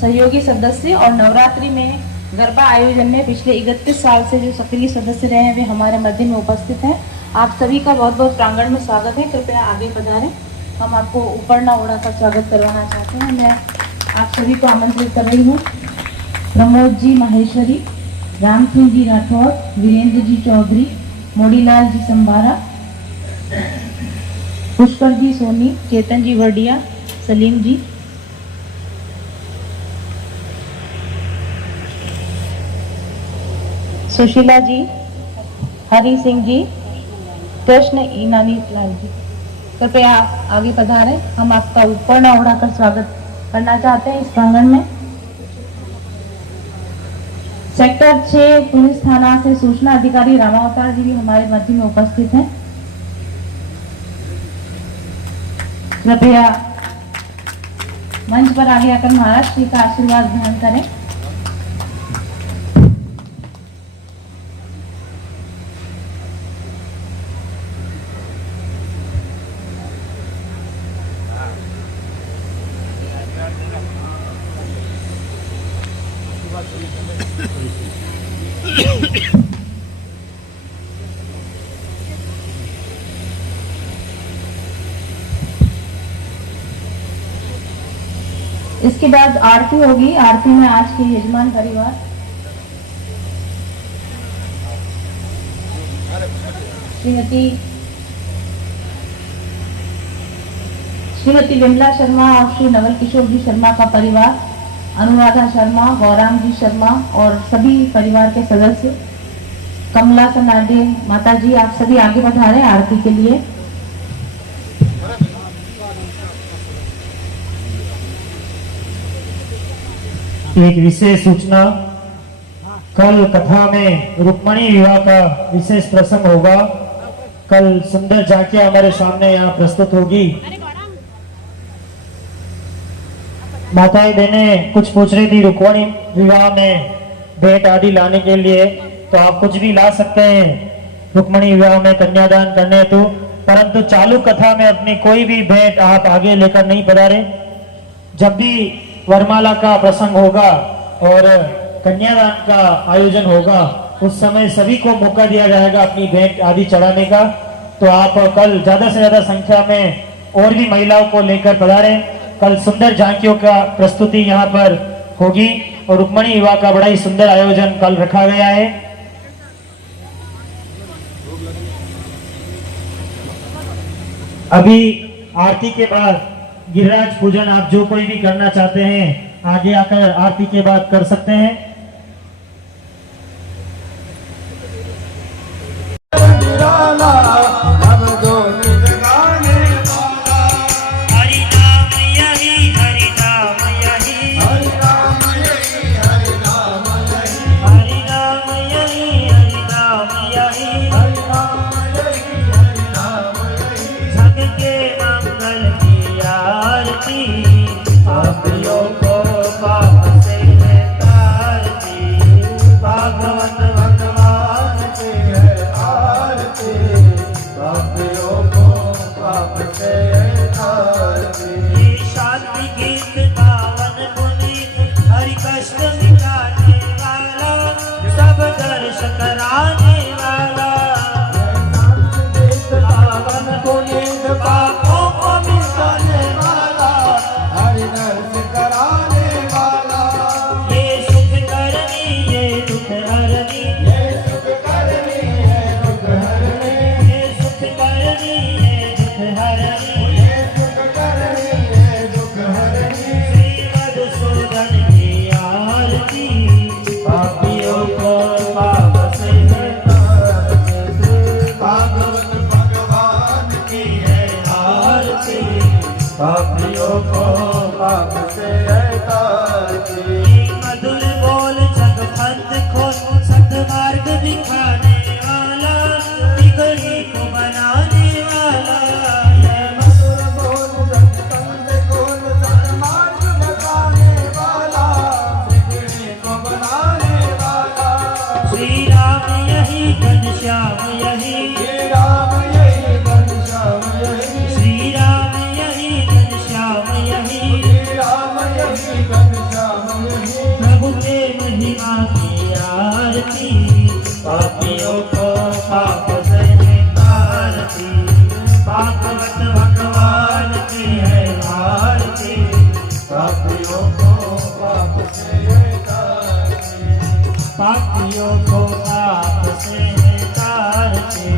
सहयोगी सदस्य और नवरात्रि में गरबा आयोजन में पिछले 31 साल से जो सक्रिय सदस्य रहे हैं वे हमारे मध्य में उपस्थित हैं। आप सभी का बहुत बहुत प्रांगण में स्वागत है। कृपया आगे पधारें। हम आपको ऊपर ना उड़ा कर स्वागत करवाना चाहते हैं। मैं आप सभी को आमंत्रित कर रही हूँ। प्रमोद जी माहेश्वरी, राम सिंह जी राठौर, वीरेंद्र जी चौधरी, मोड़ीलाल जी संबारा, पुष्कर जी सोनी, चेतन जी वर्डिया, सलीम जी, सुशीला जी, हरी सिंह जी, कृष्ण ईनानी लाल जी, कृपया आप आगे पधारें। हम आपका ऊपर न उड़ाकर स्वागत करना चाहते हैं इस प्रांगण में। सेक्टर 6 पुलिस थाना से सूचना अधिकारी रामावतार जी भी हमारे मध्य में उपस्थित हैं। कृपया मंच पर आगे आकर महाराज श्री का आशीर्वाद ग्रहण करें। इसके बाद आरती होगी। आरती में आज के यजमान परिवार श्रीमती विमला शर्मा और श्री नवल किशोर जी शर्मा का परिवार, अनुराधा शर्मा, गौरांग जी शर्मा और सभी परिवार के सदस्य, कमला सनाडे माता जी, आप सभी आगे पधारें आरती के लिए। एक विशेष सूचना, कल कथा में रुक्मणी विवाह का विशेष प्रसंग होगा। कल सुंदर झांकियां हमारे सामने यहाँ प्रस्तुत होगी। माताएं बहनें कुछ पूछ रही थी रुक्मणी विवाह में भेंट आदि लाने के लिए, तो आप कुछ भी ला सकते हैं रुक्मणी विवाह में कन्यादान करने हेतु, परंतु चालू कथा में अपनी कोई भी भेंट आप आगे लेकर नहीं पधारे। जब भी वरमाला का प्रसंग होगा और कन्यादान का आयोजन होगा उस समय सभी को मौका दिया जाएगा अपनी भेंट आदि चढ़ाने का। तो आप कल ज्यादा से ज्यादा संख्या में और भी महिलाओं को लेकर पधारें। कल सुंदर झांकियों का प्रस्तुति यहाँ पर होगी और रुक्मणी विवाह का बड़ा ही सुंदर आयोजन कल रखा गया है। अभी आरती के बाद गिरिराज पूजन आप जो कोई भी करना चाहते हैं आगे आकर आरती के बाद कर सकते हैं। मधुर बोल जग पंथ खोल सतमार्ग दिखाने वाला, बिगड़ी को बनाने वाला। मधुर बोल जग पंथ खोल सतमार्ग दिखाने वाला, घनश्याम यही श्री राम यही घनश्याम यही श्री राम यही घनश्याम यही श्री राम यही घनश्याम यही प्रभु के महिमा की आरती पापियों को पाप से निकारती भागवत भगवान की है आरती पापियों को पाप से निकारती पापियों को पाप से निकारती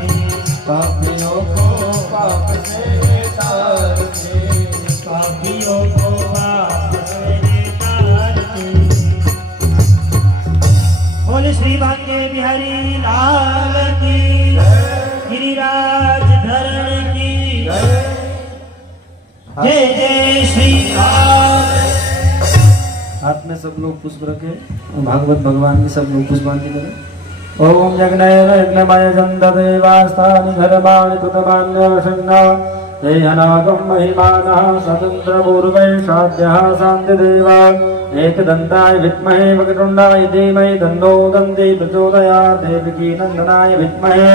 पापियों को पाप से निकारती पापियों को पाप से निकारती बोले श्री भाग्य बिहारी लाल की गिरिराज धरण की जय जय श्री राम। हाथ में सब लोग पुष्प रखे भागवत भगवान की सब लोग पुष्पांजलि करें। ओम यज्ञेन यज्ञमय चंददेवास्तानि धर्माणि तुतमान्यवशन्ना देहनागं महिमानः स्वतन्त्रपूर्वैषाद्यः शान्तिदेवा एकदन्ताय विद्महे वक्रतुण्डाय धीमहि तन्नो दन्ति प्रचोदयात् देवकी नन्दनाय विद्महे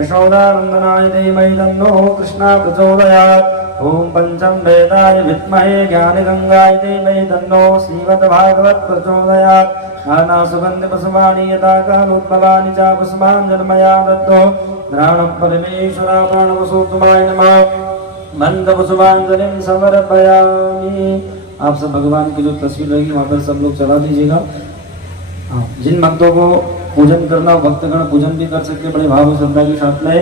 यशोदानन्दनाय धीमहि तन्नो कृष्णः प्रचोदयात् ओम पंचम वेदाय विद्महे ज्ञानगंगाय धीमहि तन्नो श्रीमद्भागवत प्रचोदयात् नाना सुगंध पुष्पाणि यथा कालोद्भवानि च पुष्पाञ्जलिर्मया दत्तो घ्राणं परमेश्वरा प्राणवसोत्तमाय नमः मंद पुष्पांजलिं समर्पयामि। आप सब भगवान की जो तस्वीर रहेगी वहाँ पर सब लोग चला दीजिएगा। हाँ, जिन भक्तों को पूजन करना हो भक्तगण पूजन भी कर सकते बड़े भाव श्रद्धा के साथ में।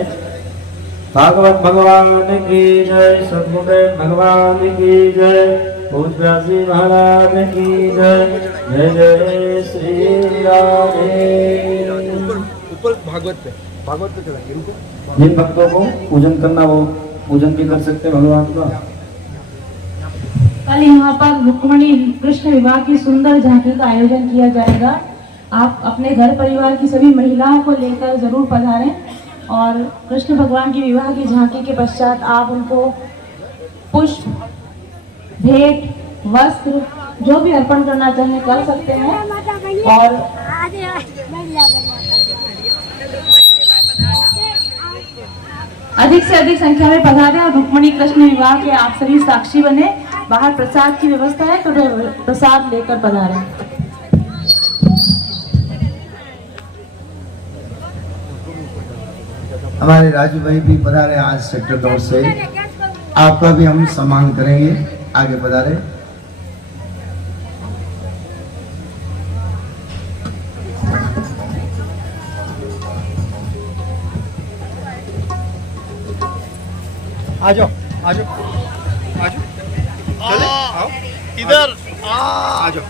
भागवत भगवान की जय, सद्गुरुदेव भगवान की जय, पूज्य व्यासी महाराज की जय, जय जय श्री राधे। ऊपर भागवत पे चलाएंगे इनको। जिन भक्तों को पूजन करना वो पूजन भी कर सकते भगवान का। कल यहाँ पर रुक्मणी कृष्ण विवाह की सुंदर झांकी का आयोजन किया जाएगा। आप अपने घर परिवार की सभी महिलाओं को लेकर जरूर पधारें और कृष्ण भगवान की विवाह की झांकी के पश्चात आप उनको पुष्प, भेंट, वस्त्र जो भी अर्पण करना चाहें कर सकते हैं। और अधिक से अधिक संख्या में पधारें और रुक्मणी कृष्ण विवाह के आप सभी साक्षी बने। बाहर प्रसाद की व्यवस्था है तो प्रसाद लेकर पधारें। हमारे राजू भाई भी पधारे आज सेक्टर 2 से, आपका भी हम सम्मान करेंगे। आगे पधारे। आ जाओ आ जाओ आ जाओ चले आओ इधर आ जाओ।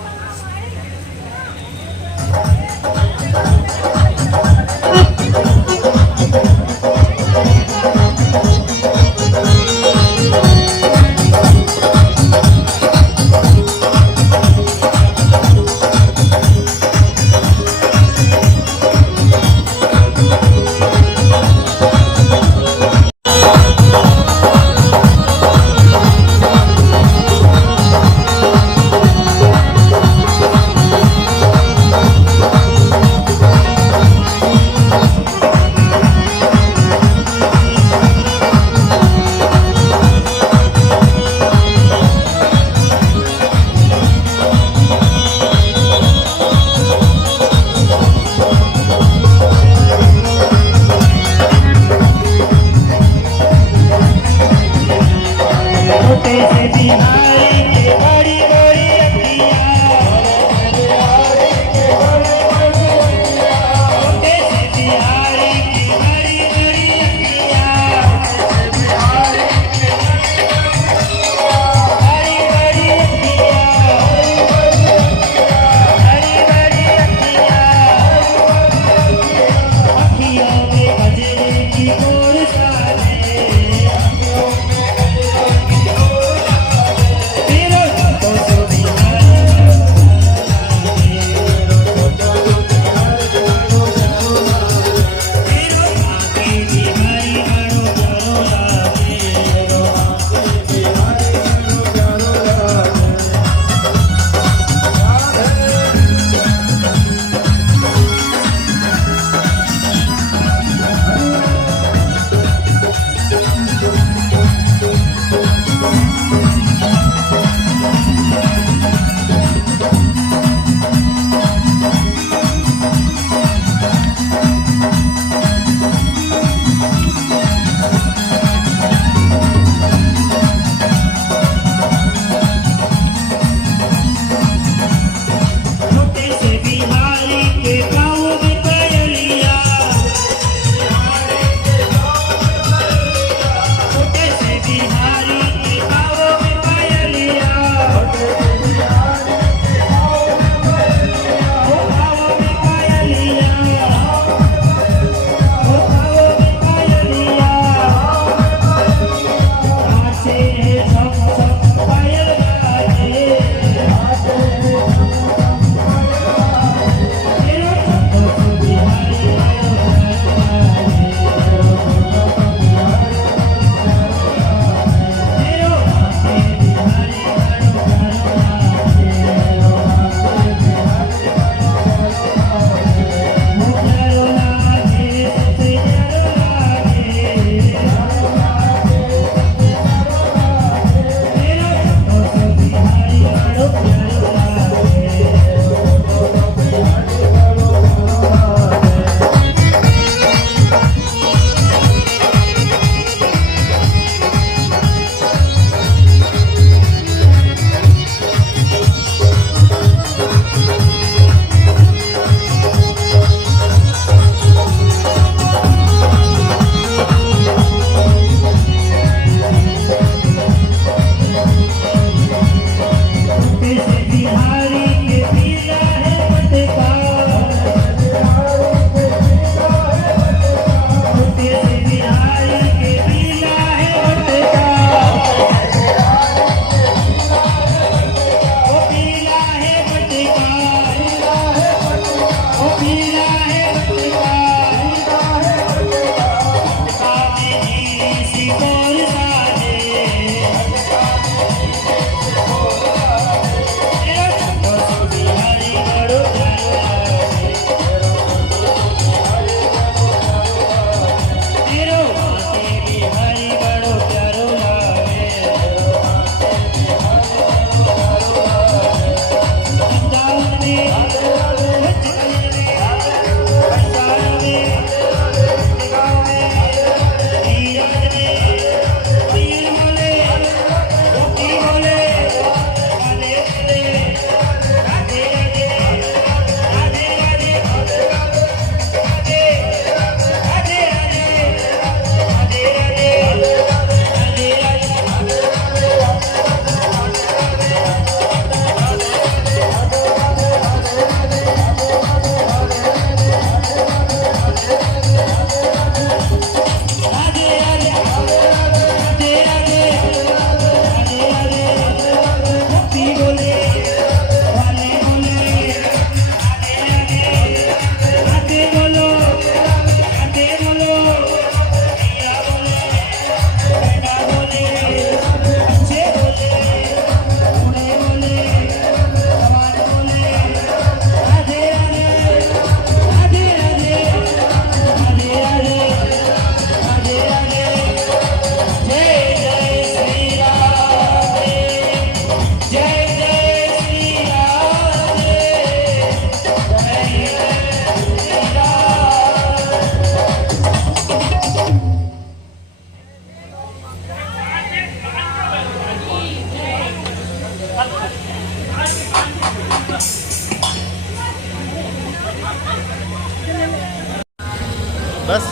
बस।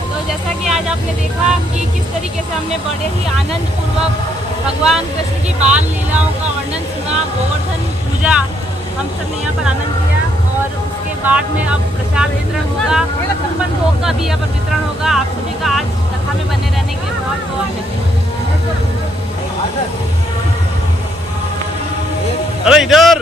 तो जैसा कि आज आपने देखा कि किस तरीके से हमने बड़े ही आनंद पूर्वक भगवान कृष्ण की बाल लीलाओं का वर्णन सुना, गोवर्धन पूजा हम सब ने यहाँ पर आनंद किया। और उसके बाद में अब प्रसाद वितरण होगा, छप्पन भोग का भी यहाँ पर वितरण होगा। आप सभी का आज कथा में बने रहने के लिए बहुत बहुत धन्यवाद। अरे इधर